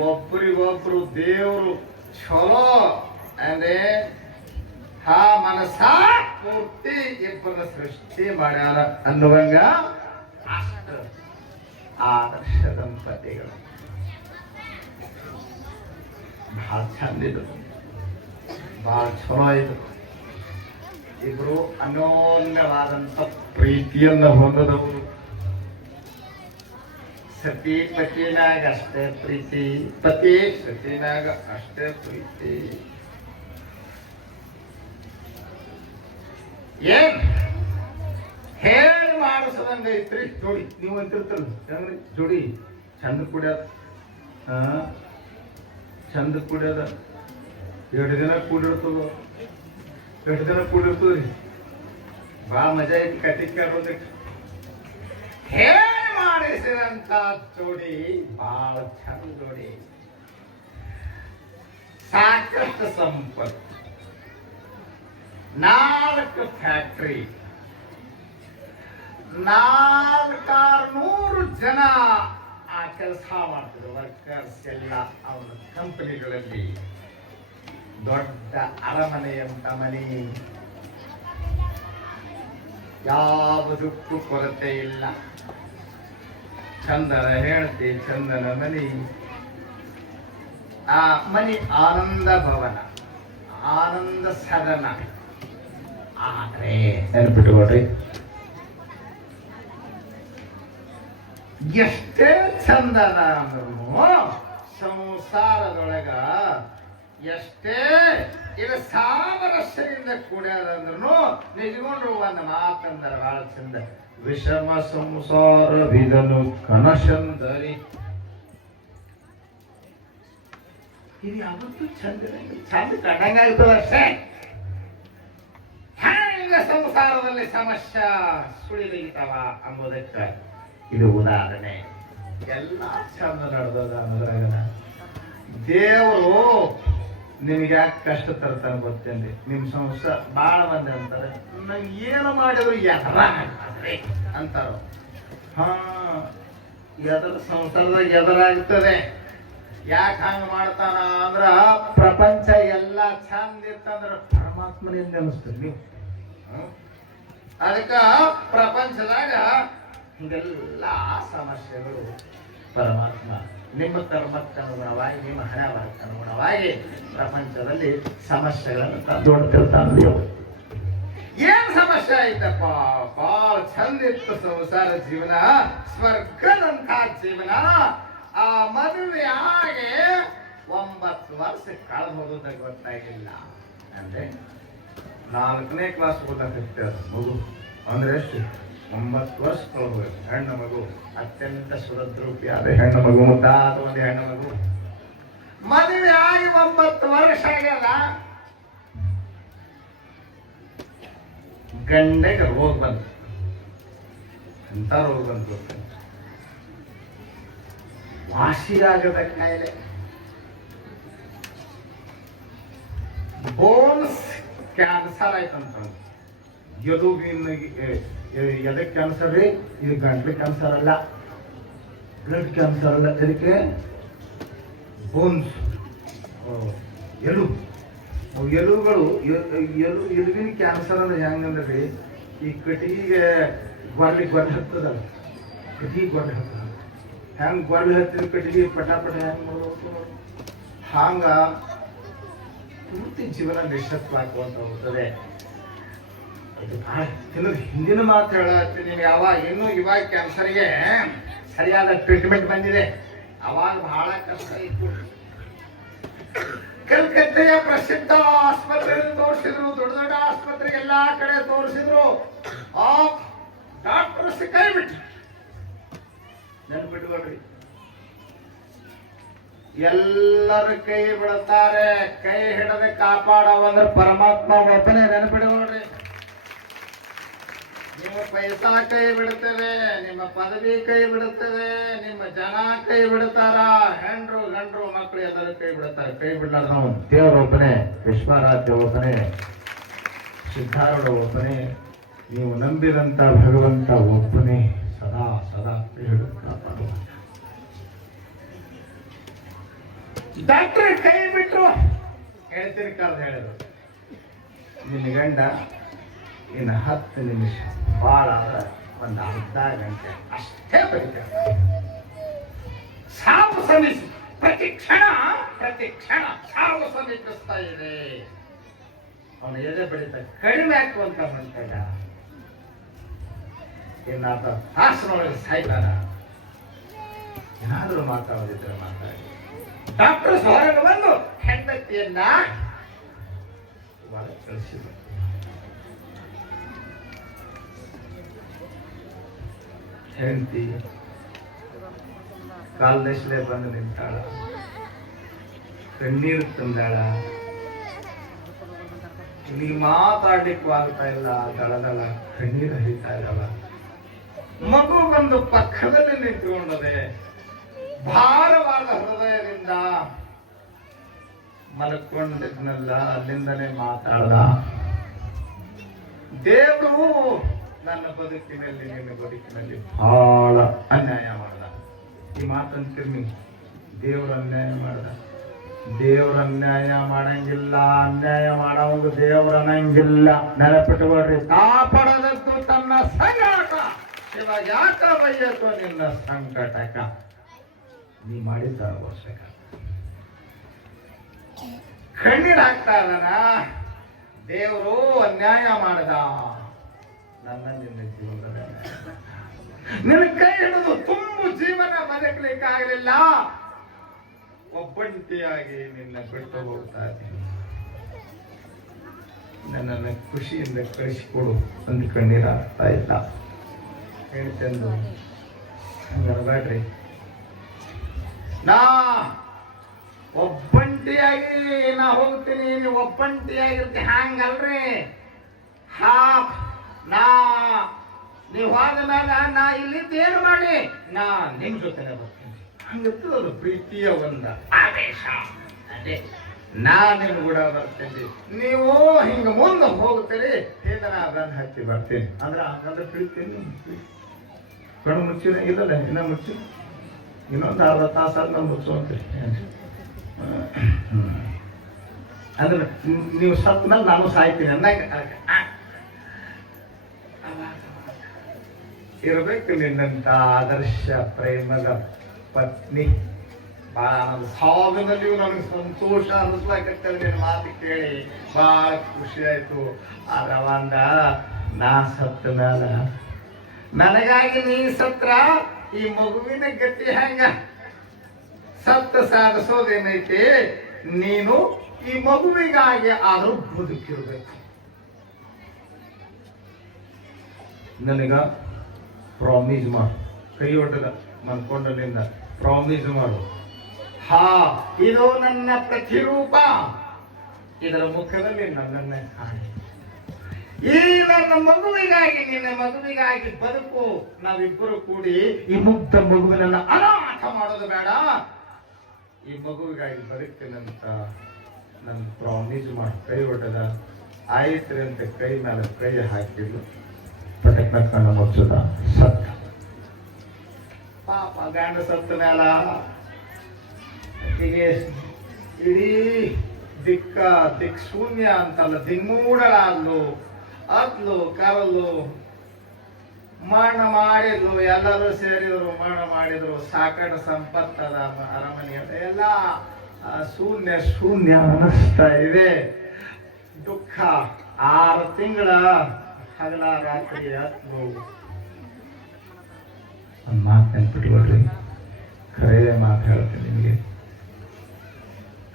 ಒಬ್ಬರಿಗೊಬ್ರು ದೇವರು ಚಲೋ ಅಂದ್ರೆ ಮನಸ ಪೂರ್ತಿ ಇಬ್ಬರ ಸೃಷ್ಟಿ ಮಾಡ್ಯಾರ ಅನ್ನುವಂಗ ಅಷ್ಟ ಆದರ್ಶ ದಂಪತಿಗಳು. ಬಹಳ ಚಂದಿದ್ರು, ಬಹಳ ಚಲೋ ಇದ್ರು. ಇಬ್ರು ಅನ್ಯೋನ್ಯವಾದಂತ ಪ್ರೀತಿಯನ್ನು ಹೊಂದದವರು. ಸತಿ ಪತಿನಾಗ ಅಷ್ಟೇ ಪ್ರೀತಿ, ಪತಿ ಸತಿನಾಗ ಅಷ್ಟೇ ಪ್ರೀತಿ. ಏನ್ ಹೇಳಿ ಮಾಡಿಸದಂಗೈತ್ರಿ ಜೋಡಿ. ನೀವು ಅಂತಿರ್ತಲ್ಲ ಹೆಂಗ್ರಿ ಜೋಡಿ ಚಂದ ಕುಡಿಯೋದ, ಚಂದ ಕುಡಿಯೋದ. 2 ದಿನ ಕೂಡಿರ್ತದ, 2 ದಿನ ಕೂಡಿರ್ತದ್ರಿ. ಭಾಳ ಮಜಾ ಐತಿ ಕಟ್ಟಿಗೆ ಆಡೋದಕ್ಕೆ. ಹೇಳಿ ಮಾಡಿಸಿದಂತ ಜೋಡಿ ಬಹಳ ಚಂದ ಜೋಡಿ. ಸಾಕಷ್ಟು ಸಂಪತ್ತು, 4 ಫ್ಯಾಕ್ಟ್ರಿ, 400 ಜನ ಆ ಕೆಲಸ ಮಾಡ್ತಿದ್ರು. ವರ್ಕರ್ಸ್ ಎಲ್ಲ ಅವರ ಕಂಪನಿಗಳಲ್ಲಿ. ದೊಡ್ಡ ಅರಮನೆಯಂತ ಮನೆ, ಯಾವುದಕ್ಕೂ ಕೊರತೆ ಇಲ್ಲ. ಚಂದನ ಹೆಂಡತಿ, ಚಂದನ ಮನಿ. ಆ ಮನಿ ಆನಂದ ಭವನ, ಆನಂದ ಸದನ. ಆದ್ರೆ ನೆನಪಿಟ್ಟುಕೊಡ್ರಿ, ಎಷ್ಟೇ ಚಂದನ ಅಂದ್ರೂ ಸಂಸಾರದೊಳಗ ಎಷ್ಟೇ ಇದು ಸಾಮರಸ್ಯದಿಂದ ಕೂಡ್ಯಾದಂದ್ರೂ ನಿಜಗೊಂಡು ಒಂದು ಮಾತಂದ್ರೆ ಬಹಳ ಚಂದ. ವಿಷಮ ಸಂಸಾರವಿದನು ಕನಶಂದರಿ. ಇದು ಯಾವತ್ತೂ ಚಂದ ಚಂದ ಕಂಡಂಗಾಗ್ತದ ಅಷ್ಟೇ. ಹೆಂಗ ಸಂಸಾರದಲ್ಲಿ ಸಮಸ್ಯೆ ಸುಳಿದೀತಾವ ಅಂಬುದಕ್ಕೆ ಇದು ಉದಾಹರಣೆ. ಎಲ್ಲ ಚಂದ ನಡೆದದ ಅನ್ನೋದ್ರಾಗ ದೇವರು ನಿಮ್ಗೆ ಯಾಕೆ ಕಷ್ಟ ತರ್ತಾನೆ ಗೊತ್ತೇನ್ರಿ. ನಿಮ್ ಸಂಸಾರ ಬಾಳ ಮಂದಿ ಅಂತಾರೆ, ನಂಗೆ ಏನು ಮಾಡಿದ್ರು ಎದುರಾಗ್ತದೆ ಅಂತಾರ. ಎದರ ಸಂಸಾರದಾಗ ಎದುರಾಗ್ತದೆ. ಯಾಕೆ ಹಂಗ ಮಾಡ್ತಾನ ಅಂದ್ರ ಪ್ರಪಂಚ ಎಲ್ಲ ಚಂದ ಇರ್ತಂದ್ರ ಪರಮಾತ್ಮನಿಂದ ಅನಿಸ್ತದೆ ನೀವು. ಅದಕ್ಕ ಪ್ರಪಂಚದಾಗ ಹಿಂಗೆಲ್ಲ ಸಮಸ್ಯೆಗಳು ಪರಮಾತ್ಮ ನಿಮ್ಮ ಕರ್ಮಕ್ಕನುಗುಣವಾಗಿ ನಿಮ್ಮ ಹಣ ಬರಕ್ಕನುಗುಣವಾಗಿ ಪ್ರಪಂಚದಲ್ಲಿ ಸಮಸ್ಯೆಗಳನ್ನು ತಂದುಕೊಡ್ತಿರ್ತಾನೆ ದೇವರು. ಏನ್ ಸಮಸ್ಯೆ ಆಯ್ತಪ್ಪ, ಬಹಳ ಚಂದ ಇತ್ತು ಸಂಸಾರ ಜೀವನ, ಸ್ವರ್ಗದಂತ ಜೀವನ. ಆ ಮದುವೆ ಹಾಗೆ 9 ವರ್ಷ ಕಳೆದು ಹೋಗೋದಾಗ ಗೊತ್ತಾಗಿಲ್ಲ. ಅಂದ್ರೆ 4ನೇ ಕ್ಲಾಸ್ ಓದಕ್ಕೆ ಮಗು ಅಂದ್ರೆ ಎಷ್ಟು 9 ವರ್ಷ ಕಳೆದು ಹೆಣ್ಣು ಮಗು, ಅತ್ಯಂತ ಸುರದ್ರೂಪಿಯಾದ ಹೆಣ್ಣು ಮಗು, ಮುದ್ದಾದ ಒಂದು ಹೆಣ್ಣು ಮಗು. ಮದುವೆ ಆಗಿ 9 ವರ್ಷ ಆಗ್ಯದ, ಗಂಡೆಗೆ ರೋಗ ಬಂತು. ಎಂತ ರೋಗ ಬಂತು, ವಾಸಿಯಾಗದ ಕಾಯಿಲೆ, ಬೋನ್ಸ್ ಕ್ಯಾನ್ಸರ್ ಆಯ್ತಂತ. ಎದಕ್ಕೆ ಕ್ಯಾನ್ಸರ್ ರೀ? ಇದು ಗಂಟ್ಲು ಕ್ಯಾನ್ಸರ್ ಅಲ್ಲ, ಬ್ಲಡ್ ಕ್ಯಾನ್ಸರ್ ಅಲ್ಲ. ಇದಕ್ಕೆ ಬೋನ್ಸ್, ಎಲುಗಳು, ಎಲುವಿನ ಕ್ಯಾನ್ಸರ್ ಅಂದ್ರೆ ಹೆಂಗಂದ್ರಿ, ಈ ಕಟ್ಟಿಗೆ ಗೊರ್ಲಿ ಹತ್ತದಲ್ಲ, ಕಟ್ಟಿಗೆ ಗೊರ್ಲಿ ಹತ್ತದ, ಹೆಂಗ್ ಗೊರ್ಲಿ ಹತ್ತಿದ ಕಟ್ಟಿಗೆ ಪಟಾಪಟ ಹೆಂಗ್ ಮಾಡ್ಬೇಕು, ಹಾಂಗ ಪೂರ್ತಿ ಜೀವನ ನಿಶ್ಚತ್ವಾಗುವಂತ ಹೋಗ್ತದೆ. ಇದು ಬಹಳ ಹಿಂದಿನ ಮಾತು ಹೇಳತ್ತೀನಿ. ಇವಾಗ ಕ್ಯಾನ್ಸರ್ಗೆ ಸರಿಯಾದ ಟ್ರೀಟ್ಮೆಂಟ್ ಬಂದಿದೆ. ಅವಾಗ ಬಹಳ ಕಷ್ಟ ಇತ್ತು. ಕಲ್ಕತ್ತೆಯ ಪ್ರಸಿದ್ಧ ಆಸ್ಪತ್ರೆಯಲ್ಲಿ ತೋರಿಸಿದ್ರು, ದೊಡ್ಡ ದೊಡ್ಡ ಆಸ್ಪತ್ರೆಗೆ ಎಲ್ಲಾ ಕಡೆ ತೋರಿಸಿದ್ರು. ಆ ಡಾಕ್ಟರ್ಸ್ ಕೈ ಬಿಟ್ರು. ನೆನ್ಪಿಟ್ಕೊಳ್ರಿ, ಎಲ್ಲರ ಕೈ ಬಿಡುತ್ತಾರೆ, ಕೈ ಹಿಡದೆ ಕಾಪಾಡವಂದ್ರೆ ಪರಮಾತ್ಮ ಒಬ್ಬನೇ. ನೆನ್ಪಿಟ್ಕೊಳ್ರಿ, ನಿಮ್ಮ ಪೈಸಾ ಕೈ ಬಿಡುತ್ತವೆ, ನಿಮ್ಮ ಪದವಿ ಕೈ ಬಿಡುತ್ತವೆ, ನಿಮ್ಮ ಜನ ಕೈ ಬಿಡುತ್ತಾರ, ಹೆಂಡ್ರು ಗಂಡ್ರು ಮಕ್ಕಳು ಎಲ್ಲರೂ ಕೈ ಬಿಡುತ್ತಾರೆ. ಕೈ ಬಿಡಲಾರ ನಾವು ದೇವರ ಒಬ್ಬನೇ, ವಿಶ್ವರಾಧ್ಯ ಒಬ್ಬನೇ, ಸಿದ್ಧಾರೂಢ ಒಬ್ಬನೇ, ನೀವು ನಂಬಿದಂತ ಭಗವಂತ ಒಬ್ಬನೇ, ಸದಾ ಸದಾ ಕೈ ಹಿಡಿದು ಕಾಪಾಡುವ. ಡಾಕ್ಟರ್ ಕೈ ಬಿಟ್ರು, ಹೇಳ್ತೀನಿ ಕಾಲದ ಹೇಳಿದ್ರು, ನಿನ್ನ ಗಂಡ ಇನ್ನು 10 ನಿಮಿಷ, ಭಾಳ ಒಂದು ಅರ್ಧ ಗಂಟೆ ಅಷ್ಟೇ ಬರೀತಾರೆ. ಸಾವು ಸಮೀಪ, ಪ್ರತಿ ಕ್ಷಣ ಸಾವು ಸಮೀಪಿಸ್ತಾ ಇದೆ. ಅವನ ಎದೆ ಬಡಿತ ಕಡಿಮೆ ಹಾಕುವಂತ ಮಂತಲ್ಲ, ಇನ್ನಾತ ತಾಸಿನೊಳಗೆ ಸಾಯ್ತಾನ. ಏನಾದರೂ ಮಾತಾಡೋದಿದ್ರೆ ಮಾತಾಡಿ. ಡಾಕ್ಟರ್ ಹೊರಗೆ ಬಂದು ಹೆಂಡತಿಯನ್ನ ಒಳಗೆ ಕಳಿಸಿದ್ರು. ಹೆಂಡತಿ ಕಾಲದಷ್ಟೇ ಬಂದು ನಿಂತಾಳ, ಕಣ್ಣೀರು ತಂದಾಳ. ಇಲ್ಲಿ ಮಾತಾಡ್ಲಿಕ್ಕೂ ಆಗ್ತಾ ಇಲ್ಲ, ದಳದಳ ಕಣ್ಣೀರು ಹರಿತಾ ಇದ್ದಾಳ. ಮಗು ಬಂದು ಪಕ್ಕದಲ್ಲಿ ನಿಂತುಕೊಂಡದೆ, ಭಾರವಾದ ಹೃದಯದಿಂದ ಮಲ್ಕೊಂಡಿದ್ನಲ್ಲ, ಅಲ್ಲಿಂದನೇ ಮಾತಾಡ್ದ. ದೇವರು ನನ್ನ ಬದುಕಿನಲ್ಲಿ, ನಿನ್ನ ಬದುಕಿನಲ್ಲಿ ಬಹಳ ಅನ್ಯಾಯ ಮಾಡ್ದ. ಈ ಮಾತಂತಿರ್ಮಿ, ದೇವ್ರ ಅನ್ಯಾಯ ಮಾಡ್ದ. ದೇವ್ರ ಅನ್ಯಾಯ ಮಾಡಂಗಿಲ್ಲ, ಅನ್ಯಾಯ ಮಾಡೋದು ದೇವ್ರ ಅನ್ನಂಗಿಲ್ಲ. ನೆನಪಿಟ್ಟುಕೊಳ್ರಿ, ಕಾಪಾಡದದ್ದು ತನ್ನ ಸಂಕಟ, ಇವಾಗ ಯಾಕ ಬಯ್ಯತ್ತು ನಿನ್ನ ಸಂಕಟಕ, ನೀ ಮಾಡಿದ್ದ ಅವಶ್ಯಕ. ಕಣ್ಣೀರ್ ಹಾಕ್ತಾ ಇದ್ದಾನ, ದೇವರು ಅನ್ಯಾಯ ಮಾಡ್ದ. ನನ್ನ ನಿನ್ನ ಜೀವನದ ನಿನ್ನ ಕೈ ಹಿಡಿದು ತುಂಬು ಜೀವನ ಬದುಕಲಿಕ್ಕಾಗಲಿಲ್ಲ, ಒಬ್ಬಂಟಿಯಾಗಿ ನಿನ್ನ ಬಿಟ್ಟು ಹೋಗ್ತಾ ಇದ್ದೀನಿ. ನನ್ನನ್ನು ಖುಷಿಯಿಂದ ಕಳಿಸಿಕೊಡು ಒಂದು ಕಣ್ಣೀರು ಆಗ್ತಾ ಇಲ್ಲ. ಹೇಳ್ತಂದು ಹಂಗರಬೇಡ್ರಿ, ನಾ ಒಬ್ಬಂಟಿಯಾಗಿ ನಾ ಹೋಗ್ತೀನಿ, ನೀವು ಒಬ್ಬಂಟಿಯಾಗಿರ್ತಿ. ಹಂಗಲ್ರಿ, ನೀವು ಹೋದ ಮೇಲೆ ನಾ ಇಲ್ಲಿಂದ ಏನು ಮಾಡಿ ನಾ ನಿಮ್ ಜೊತೆನೆ ಬರ್ತೀನಿ. ಹಂಗಿರ್ತದದು ಪ್ರೀತಿಯ ಒಂದು ಆವೇಶ. ಅದೇ ನಾ ನಿಮ್ ಕೂಡ ಬರ್ತೇನೆ, ನೀವು ಹಿಂಗ ಮುಂದೆ ಹೋಗ್ತೀರಿ, ಹಿಂಗ ನಾ ಬಂದು ಹತ್ತಿ ಬರ್ತೀನಿ ಅಂದ್ರೆ ಹಂಗಂದ್ರೆ ಪ್ರೀತೀನಿ. ಕಣ್ಣು ಮುಚ್ಚಿನ ಇಲ್ಲಲ್ಲ, ಇನ್ನ ಮುಚ್ಚಿ ಇನ್ನೊಂದು ಅರ್ಧ ತಾಸಾದ ಮುಚ್ಚುವಂತೀರಿ. ಅಂದ್ರೆ ನೀವು ಸತ್ ಮೇಲೆ ನಾನು ಸಾಯ್ತೀನಿ ಅನ್ನಂಗ. ಇರಬೇಕು ನಿನ್ನಂತ ಆದರ್ಶ ಪ್ರೇಮದ ಪತ್ನಿ. ಬಹಳ ನನ್ನ ಸಾವಿನಲ್ಲಿಯೂ ನನಗೆ ಸಂತೋಷ ಅನ್ನಿಸ್ಲಾಕತ್ತದ ನಿನ್ನ ಮಾತು ಕೇಳಿ ಬಹಳ ಖುಷಿ ಆಯ್ತು. ಆದ್ರ ಒಂದ ನಾ ಸತ್ತ ಮ್ಯಾಲ ನನಗಾಗಿ ನೀ ಸತ್ರ ಈ ಮಗುವಿನ ಗತಿ ಹೆಂಗ? ಸತ್ತ ಸಾಧಿಸೋದೇನೈತಿ, ನೀನು ಈ ಮಗುವಿಗಾಗಿ ಆದ್ರೂ ಬದುಕಿರ್ಬೇಕು. ನನಗ ಪ್ರಾಮಿಸ್ ಮಾಡು, ಕೈ ಒಟ್ಟದ ಮನ್ಕೊಂಡಲ್ಲಿಂದ ಪ್ರಾಮಿಸ್ ಮಾಡು. ಹಾ, ಇದು ನನ್ನ ಪ್ರತಿರೂಪ, ಇದರ ಮುಖದಲ್ಲಿ ನನ್ನನ್ನೇ ಕಾಣಿ. ಈ ನನ್ನ ಮಗುವಿಗಾಗಿ, ನಿನ್ನ ಮಗುವಿಗಾಗಿ ಬದುಕು. ನಾವಿಬ್ಬರು ಕೂಡಿ ಈ ಮುಗ್ಧ ಮಗುವಿನನ್ನ ಅನಾಥ ಮಾಡೋದು ಬೇಡ. ಈ ಮಗುವಿಗಾಗಿ ಬದುಕ್ತೇನಂತ ನನ್ ಪ್ರಾಮಿಸ್ ಮಾಡಿ ಕೈ ಹೊಡೆದ. ಆಯ್ತ್ರಿ ಅಂತ ಕೈ ಮೇಲೆ ಕೈ ಹಾಕಿದ್ರು. ಪಟಕ್ನ ಕಣ್ಣು ಮುಚ್ಚದ, ಸತ್ತ. ಪಾಪ ಗಂಡ ಸತ್ತ ಮೇಲ ಹೀಗೆ ಇಡೀ ದಿಕ್ ಶೂನ್ಯ ಅಂತಲ್ಲ, ದಿಗ್ಮೂಢಳಾದ್ಲು. ಅದ್ಲು ಕರಲು ಮಣ್ಣ ಮಾಡಿದ್ಲು, ಎಲ್ಲರೂ ಸೇರಿದ್ರು, ಮಣ್ಣ ಮಾಡಿದ್ರು. ಸಾಕಣ ಸಂಪತ್ತದ ಅರಮನೆ ಎಲ್ಲ ಶೂನ್ಯ ಶೂನ್ಯ ಅನಿಸ್ತಾ ಇದೆ. ದುಃಖ 6 ತಿಂಗಳ ಹಗಲ ರಾತ್ರಿ ಅದ್ಲು. ಒಂದು ಮಾತು ನೆನ್ಪಿಟ್ಕೊಳ್ರಿ, ಕರೆಯ ಮಾತು ಹೇಳ್ತೀನಿ ನಿಮಗೆ.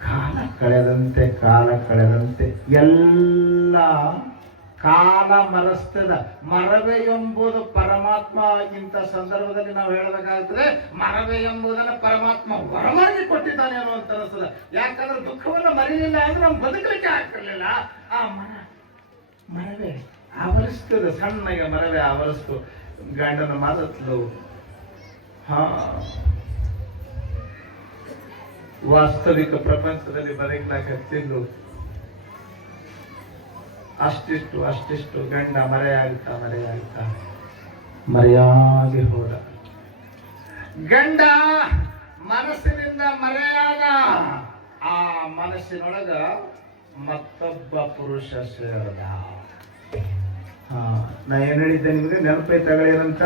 ಕಾಲ ಕಳೆದಂತೆ ಎಲ್ಲ ಕಾಲ ಮರೆಸ್ತದ. ಮರವೇ ಎಂಬುದು ಪರಮಾತ್ಮ. ಇಂಥ ಸಂದರ್ಭದಲ್ಲಿ ನಾವು ಹೇಳಬೇಕಾಗ್ತದೆ, ಮರವೇ ಎಂಬುದನ್ನ ಪರಮಾತ್ಮ ವರಮಾಗಿ ಕೊಟ್ಟಿದ್ದಾನೆ ಅನ್ನುವಂತ ಅನಿಸ್ತದ. ಯಾಕಂದ್ರೆ ದುಃಖವನ್ನ ಮರೀಲಿಲ್ಲ ಅಂದ್ರೆ ನಾವು ಬದುಕಲಿಕ್ಕೆ ಆಗ್ತಿರ್ಲಿಲ್ಲ. ಆ ಮರವೇ ಆವರಿಸ್ತದೆ, ಸಣ್ಣಗೆ ಮರವೇ ಆವರಿಸ್ತು. ಗಂಡನ ಮಾತತ್ಲು. ವಾಸ್ತವಿಕ ಪ್ರಪಂಚದಲ್ಲಿ ಬದುಕಲಾಕತ್ತಿದ್ದು ಅಷ್ಟಿಷ್ಟು ಗಂಡ ಮರೆಯಾಗಿ ಹೋದ. ಗಂಡ ಮನಸ್ಸಿನಿಂದ ಮರೆಯಾದ. ಆ ಮನಸ್ಸಿನೊಳಗ ಮತ್ತೊಬ್ಬ ಪುರುಷ ಸೇರದ. ನಾ ಏನ್ ಹೇಳಿದ್ದೆ ನಿಮ್ಗೆ ನೆನಪೈ ತಗೊಳ್ಳಿರಂತ.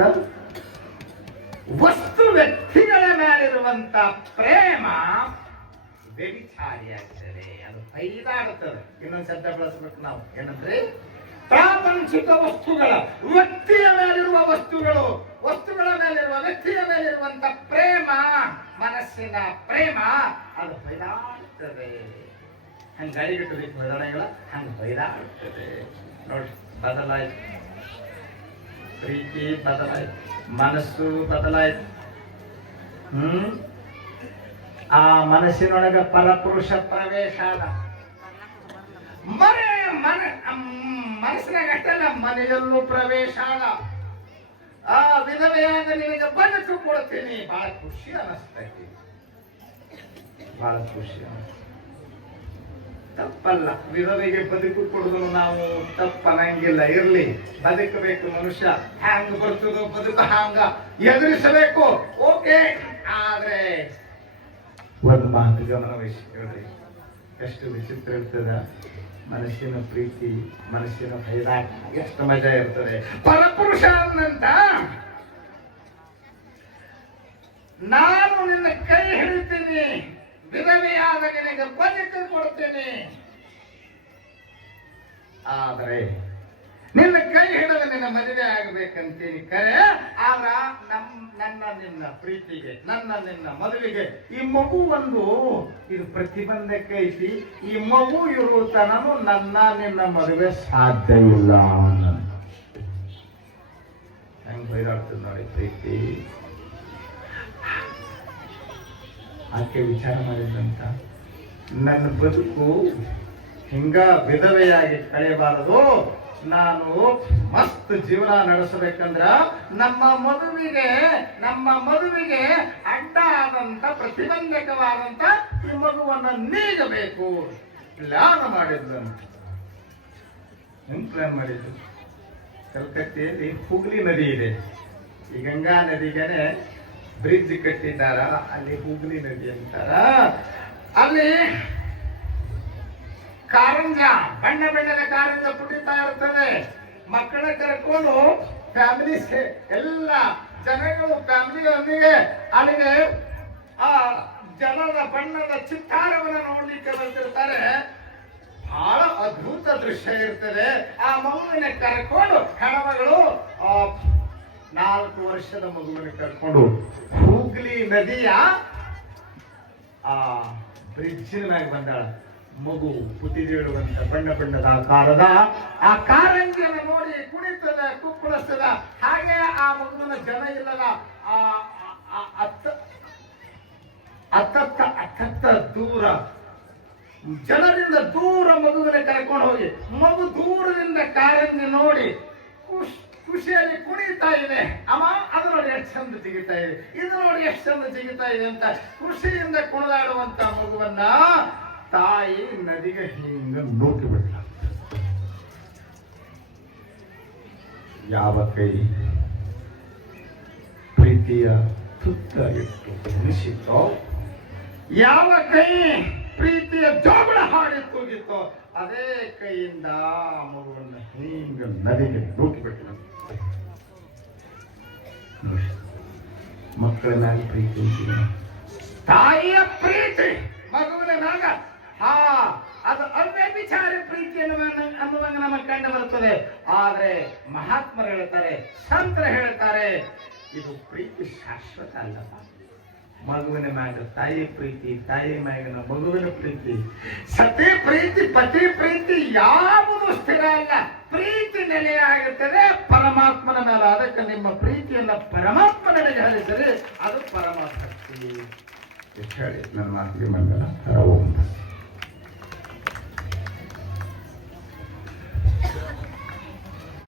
ವಸ್ತು ವ್ಯಕ್ತಿಗಳ ಮೇಲಿರುವಂತ ಪ್ರೇಮ ವ್ಯಭಿಚಾರಿಯಾಗ್ತದೆ, ಅದು ಕೈದಾಡುತ್ತದೆ. ಇನ್ನೊಂದು ಶಬ್ದ ಬಳಸ್ಬೇಕು ನಾವು, ಏನಂದ್ರೆ ಪ್ರಾಪಂಚಿಕ ವಸ್ತುಗಳ, ವ್ಯಕ್ತಿಯ ಮೇಲಿರುವ ವಸ್ತುಗಳ ಮೇಲಿರುವ ವ್ಯಕ್ತಿಯ ಮೇಲಿರುವಂತ ಪ್ರೇಮ, ಮನಸ್ಸಿನ ಪ್ರೇಮ, ಅದು ಬೈದಾಡುತ್ತದೆ. ಹಂಗ ಗಾಳಿಗಿಟ್ಟು ಬದಲಾಗಿಲ್ಲ, ಹಂಗ ಬೈದಾಡುತ್ತದೆ. ನೋಡಿ, ಬದಲಾಯ್ತು, ಪ್ರೀತಿ ಬದಲಾಯ್ತು, ಮನಸ್ಸು ಬದಲಾಯ್ತು. ಆ ಮನಸ್ಸಿನೊಳಗ ಪರಪುರುಷ ಪ್ರವೇಶ ಆದ. ಮನಸ್ಸಿನಾಗ ಅಷ್ಟಲ್ಲ, ಮನೆಯಲ್ಲೂ ಪ್ರವೇಶ ಆದ. ಆ ವಿಧವೆಯಾದ ನಿನಗೆ ಬದುಕು ಕೊಡ್ತೀನಿ. ಬಹಳ ಖುಷಿ ಅನಿಸ್ತೈತಿ, ಬಹಳ ಖುಷಿ. ತಪ್ಪಲ್ಲ, ವಿಧವೆಗೆ ಬದುಕು ಕೊಡುವುದು ನಾವು ತಪ್ಪನಂಗಿಲ್ಲ. ಇರ್ಲಿ, ಬದುಕಬೇಕು ಮನುಷ್ಯ. ಹ್ಯಾಂಗ ಬರ್ತದೋ ಬದುಕು ಹಂಗ ಎದುರಿಸಬೇಕು, ಓಕೆ. ಆದ್ರೆ ಒಂದು ಮಾತು ಗಮನ ವಹಿಸಿಕೊಳ್ಳಿ, ಎಷ್ಟು ವಿಚಿತ್ರ ಇರ್ತದ ಮನಸ್ಸಿನ ಪ್ರೀತಿ, ಮನಸ್ಸಿನ ಭೈರಾಟ, ಎಷ್ಟು ಮಜಾ ಇರ್ತದೆ. ಪರಪುರುಷ ಅನ್ನಂತ ನಾನು ನಿನ್ನ ಕೈ ಹಿಡಿತೀನಿ, ವಿಧವೆಯಾದ ನಿನಗೆ ಬದುಕು ಕೊಡ್ತೇನೆ. ಆದರೆ ನಿನ್ನ ಕೈ ಹಿಡಿದು ನಿನ್ನ ಮದುವೆ ಆಗಬೇಕಂತೀನಿ ಕರೆ. ಆಗ ನಿನ್ನ ಪ್ರೀತಿಗೆ, ನಿನ್ನ ಮದುವೆಗೆ ಈ ಮಗು ಒಂದು ಇದು ಪ್ರತಿಬಂಧಕ ಐತಿ. ಈ ಮಗು ಇರುವ ತನನು ನಿನ್ನ ಮದುವೆ ಸಾಧ್ಯ ಇಲ್ಲ. ಹೆಂಗ್ ಬೈದಾಡ್ತದ ನೋಡಿ ಪ್ರೀತಿ. ಆಕೆ ವಿಚಾರ ಮಾಡಿದಂತ, ನನ್ನ ಬದುಕು ಹಿಂಗ ವಿಧವೆಯಾಗಿ ಕಳೆಯಬಾರದು. ನಾನು ಮಸ್ತ್ ಜೀವನ ನಡೆಸಬೇಕಂದ್ರ ನಮ್ಮ ಮದುವೆಗೆ ಅಡ್ಡ ಆದಂತ, ಪ್ರತಿಬಂಧಕವಾದಂತ ಈ ಮಗುವನ್ನ ನೀಗಬೇಕು. ಪ್ಲಾನ್ ಮಾಡಿದ್ರಂತ. ಹೆಂಗ್ ಪ್ಲಾನ್ ಮಾಡಿದ್ರು? ಕಲ್ಕತ್ತೆಯಲ್ಲಿ ಹುಗ್ಲಿ ನದಿ ಇದೆ. ಈ ಗಂಗಾ ನದಿಗೆ ಬ್ರಿಡ್ಜ್ ಕಟ್ಟಿದ್ದಾರ, ಅಲ್ಲಿ ಹುಗ್ಲಿ ನದಿ ಅಂತಾರ. ಅಲ್ಲಿ ಕಾರಂಜ, ಬಣ್ಣ ಬಣ್ಣದ ಕಾರಂಜ ಪುಟಿತಾ ಇರ್ತದೆ. ಮಕ್ಕಳ ಕರ್ಕೊಂಡು ಫ್ಯಾಮಿಲಿ ಎಲ್ಲ ಜನಗಳು ಫ್ಯಾಮಿಲಿಯೊಂದಿಗೆ ಅಲ್ಲಿಗೆ ಆ ಜನರ ಬಣ್ಣದ ಚಿತ್ತಾರವನ್ನು ನೋಡ್ಲಿಕ್ಕೆ ಬರ್ತಿರ್ತಾರೆ. ಬಹಳ ಅದ್ಭುತ ದೃಶ್ಯ ಇರ್ತದೆ. ಆ ಮಗುವಿನ ಕರ್ಕೊಂಡು ಹೆಣ್ಮಗಳು 4 ವರ್ಷದ ಮಗುವಿನ ಕರ್ಕೊಂಡು ಹೂಗ್ಲಿ ನದಿಯ ಆ ಬ್ರಿಡ್ಜಿನ ಮ್ಯಾಗ ಬಂದಾಳ. ಮಗು ಪುಟಿದೇಳುವಂತ ಬಣ್ಣ ಬಣ್ಣದ ಆಕಾರದ ಆ ಕಾರಂಜಿಯನ್ನು ನೋಡಿ ಕುಣಿತದ ಕುಪ್ಪಳಿಸ್ತದ. ಹಾಗೆ ಆ ಮಗುವಿನ ಜನ ಇಲ್ಲದ ಅತ್ತತ್ತ ದೂರ ಜನರಿಂದ ದೂರ ಮಗುವಿನ ಕರ್ಕೊಂಡು ಹೋಗಿ ಮಗು ದೂರದಿಂದ ಕಾರಂಜಿ ನೋಡಿ ಖುಷಿಯಲ್ಲಿ ಕುಣಿತಾ ಇದೆ. ಅಮ್ಮ ಅದು ನೋಡಿ ಎಷ್ಟು ಚಂದ ಜಿಗಿತಾ ಇದೆ, ಇದು ನೋಡಿ ಎಷ್ಟು ಚಂದ ಜಿಗಿತಾ ಇದೆ ಅಂತ ಖುಷಿಯಿಂದ ಕುಣಿದಾಡುವಂತ ಮಗುವನ್ನ ತಾಯಿ ನದಿಗೆ ಹಿಂಗ ನೂಕಿ ಬಿಟ್ಟ. ಯಾವ ಕೈ ಪ್ರೀತಿಯ ತುತ್ತ ಇಟ್ಟು ಉಣಿಸಿತೋ, ಯಾವ ಕೈ ಪ್ರೀತಿಯ ಜೋಗುಳ ಹಾಡಿ ತೂಗಿತ್ತೋ, ಅದೇ ಕೈಯಿಂದ ಮಗುವನ್ನ ಹಿಂಗ ನದಿಗೆ ನೂಕಿ ಬಿಟ್ಟ. ಮಕ್ಕಳ ಮ್ಯಾಲ ಪ್ರೀತಿ, ತಾಯಿಯ ಪ್ರೀತಿ ಮಗುವಿನ ಮ್ಯಾಗ ಅದು ಅವ್ಯಭಿಚಾರಿ ಪ್ರೀತಿ ಅನ್ನುವಾಗ ನಮಗೆ ಕಂಡು ಬರುತ್ತದೆ. ಆದ್ರೆ ಮಹಾತ್ಮರು ಹೇಳ್ತಾರೆ, ಸಂತರು ಹೇಳ್ತಾರೆ, ಇದು ಪ್ರೀತಿ ಶಾಶ್ವತ ಅಲ್ಲಪ್ಪ. ಮಗುವಿನ ಮ್ಯಾಗ ತಾಯಿ ಪ್ರೀತಿ, ತಾಯಿ ಮ್ಯಾಗಿನ ಮಗುವಿನ ಪ್ರೀತಿ, ಸತಿ ಪ್ರೀತಿ, ಪತಿ ಪ್ರೀತಿ ಯಾವುದು ಸ್ಥಿರ ಅಲ್ಲ. ಪ್ರೀತಿ ನೆಲೆಯಾಗುತ್ತದೆ ಪರಮಾತ್ಮನ ಮೇಲೆ. ಅದಕ್ಕೆ ನಿಮ್ಮ ಪ್ರೀತಿಯನ್ನ ಪರಮಾತ್ಮನಿಗೆ ಹರಿಸಿದರೆ ಅದು ಪರಮಾತ್ಮ. ಹೇಳಿ ನನ್ನ ಮಾತಿಗೆ ಮಂಗಲ.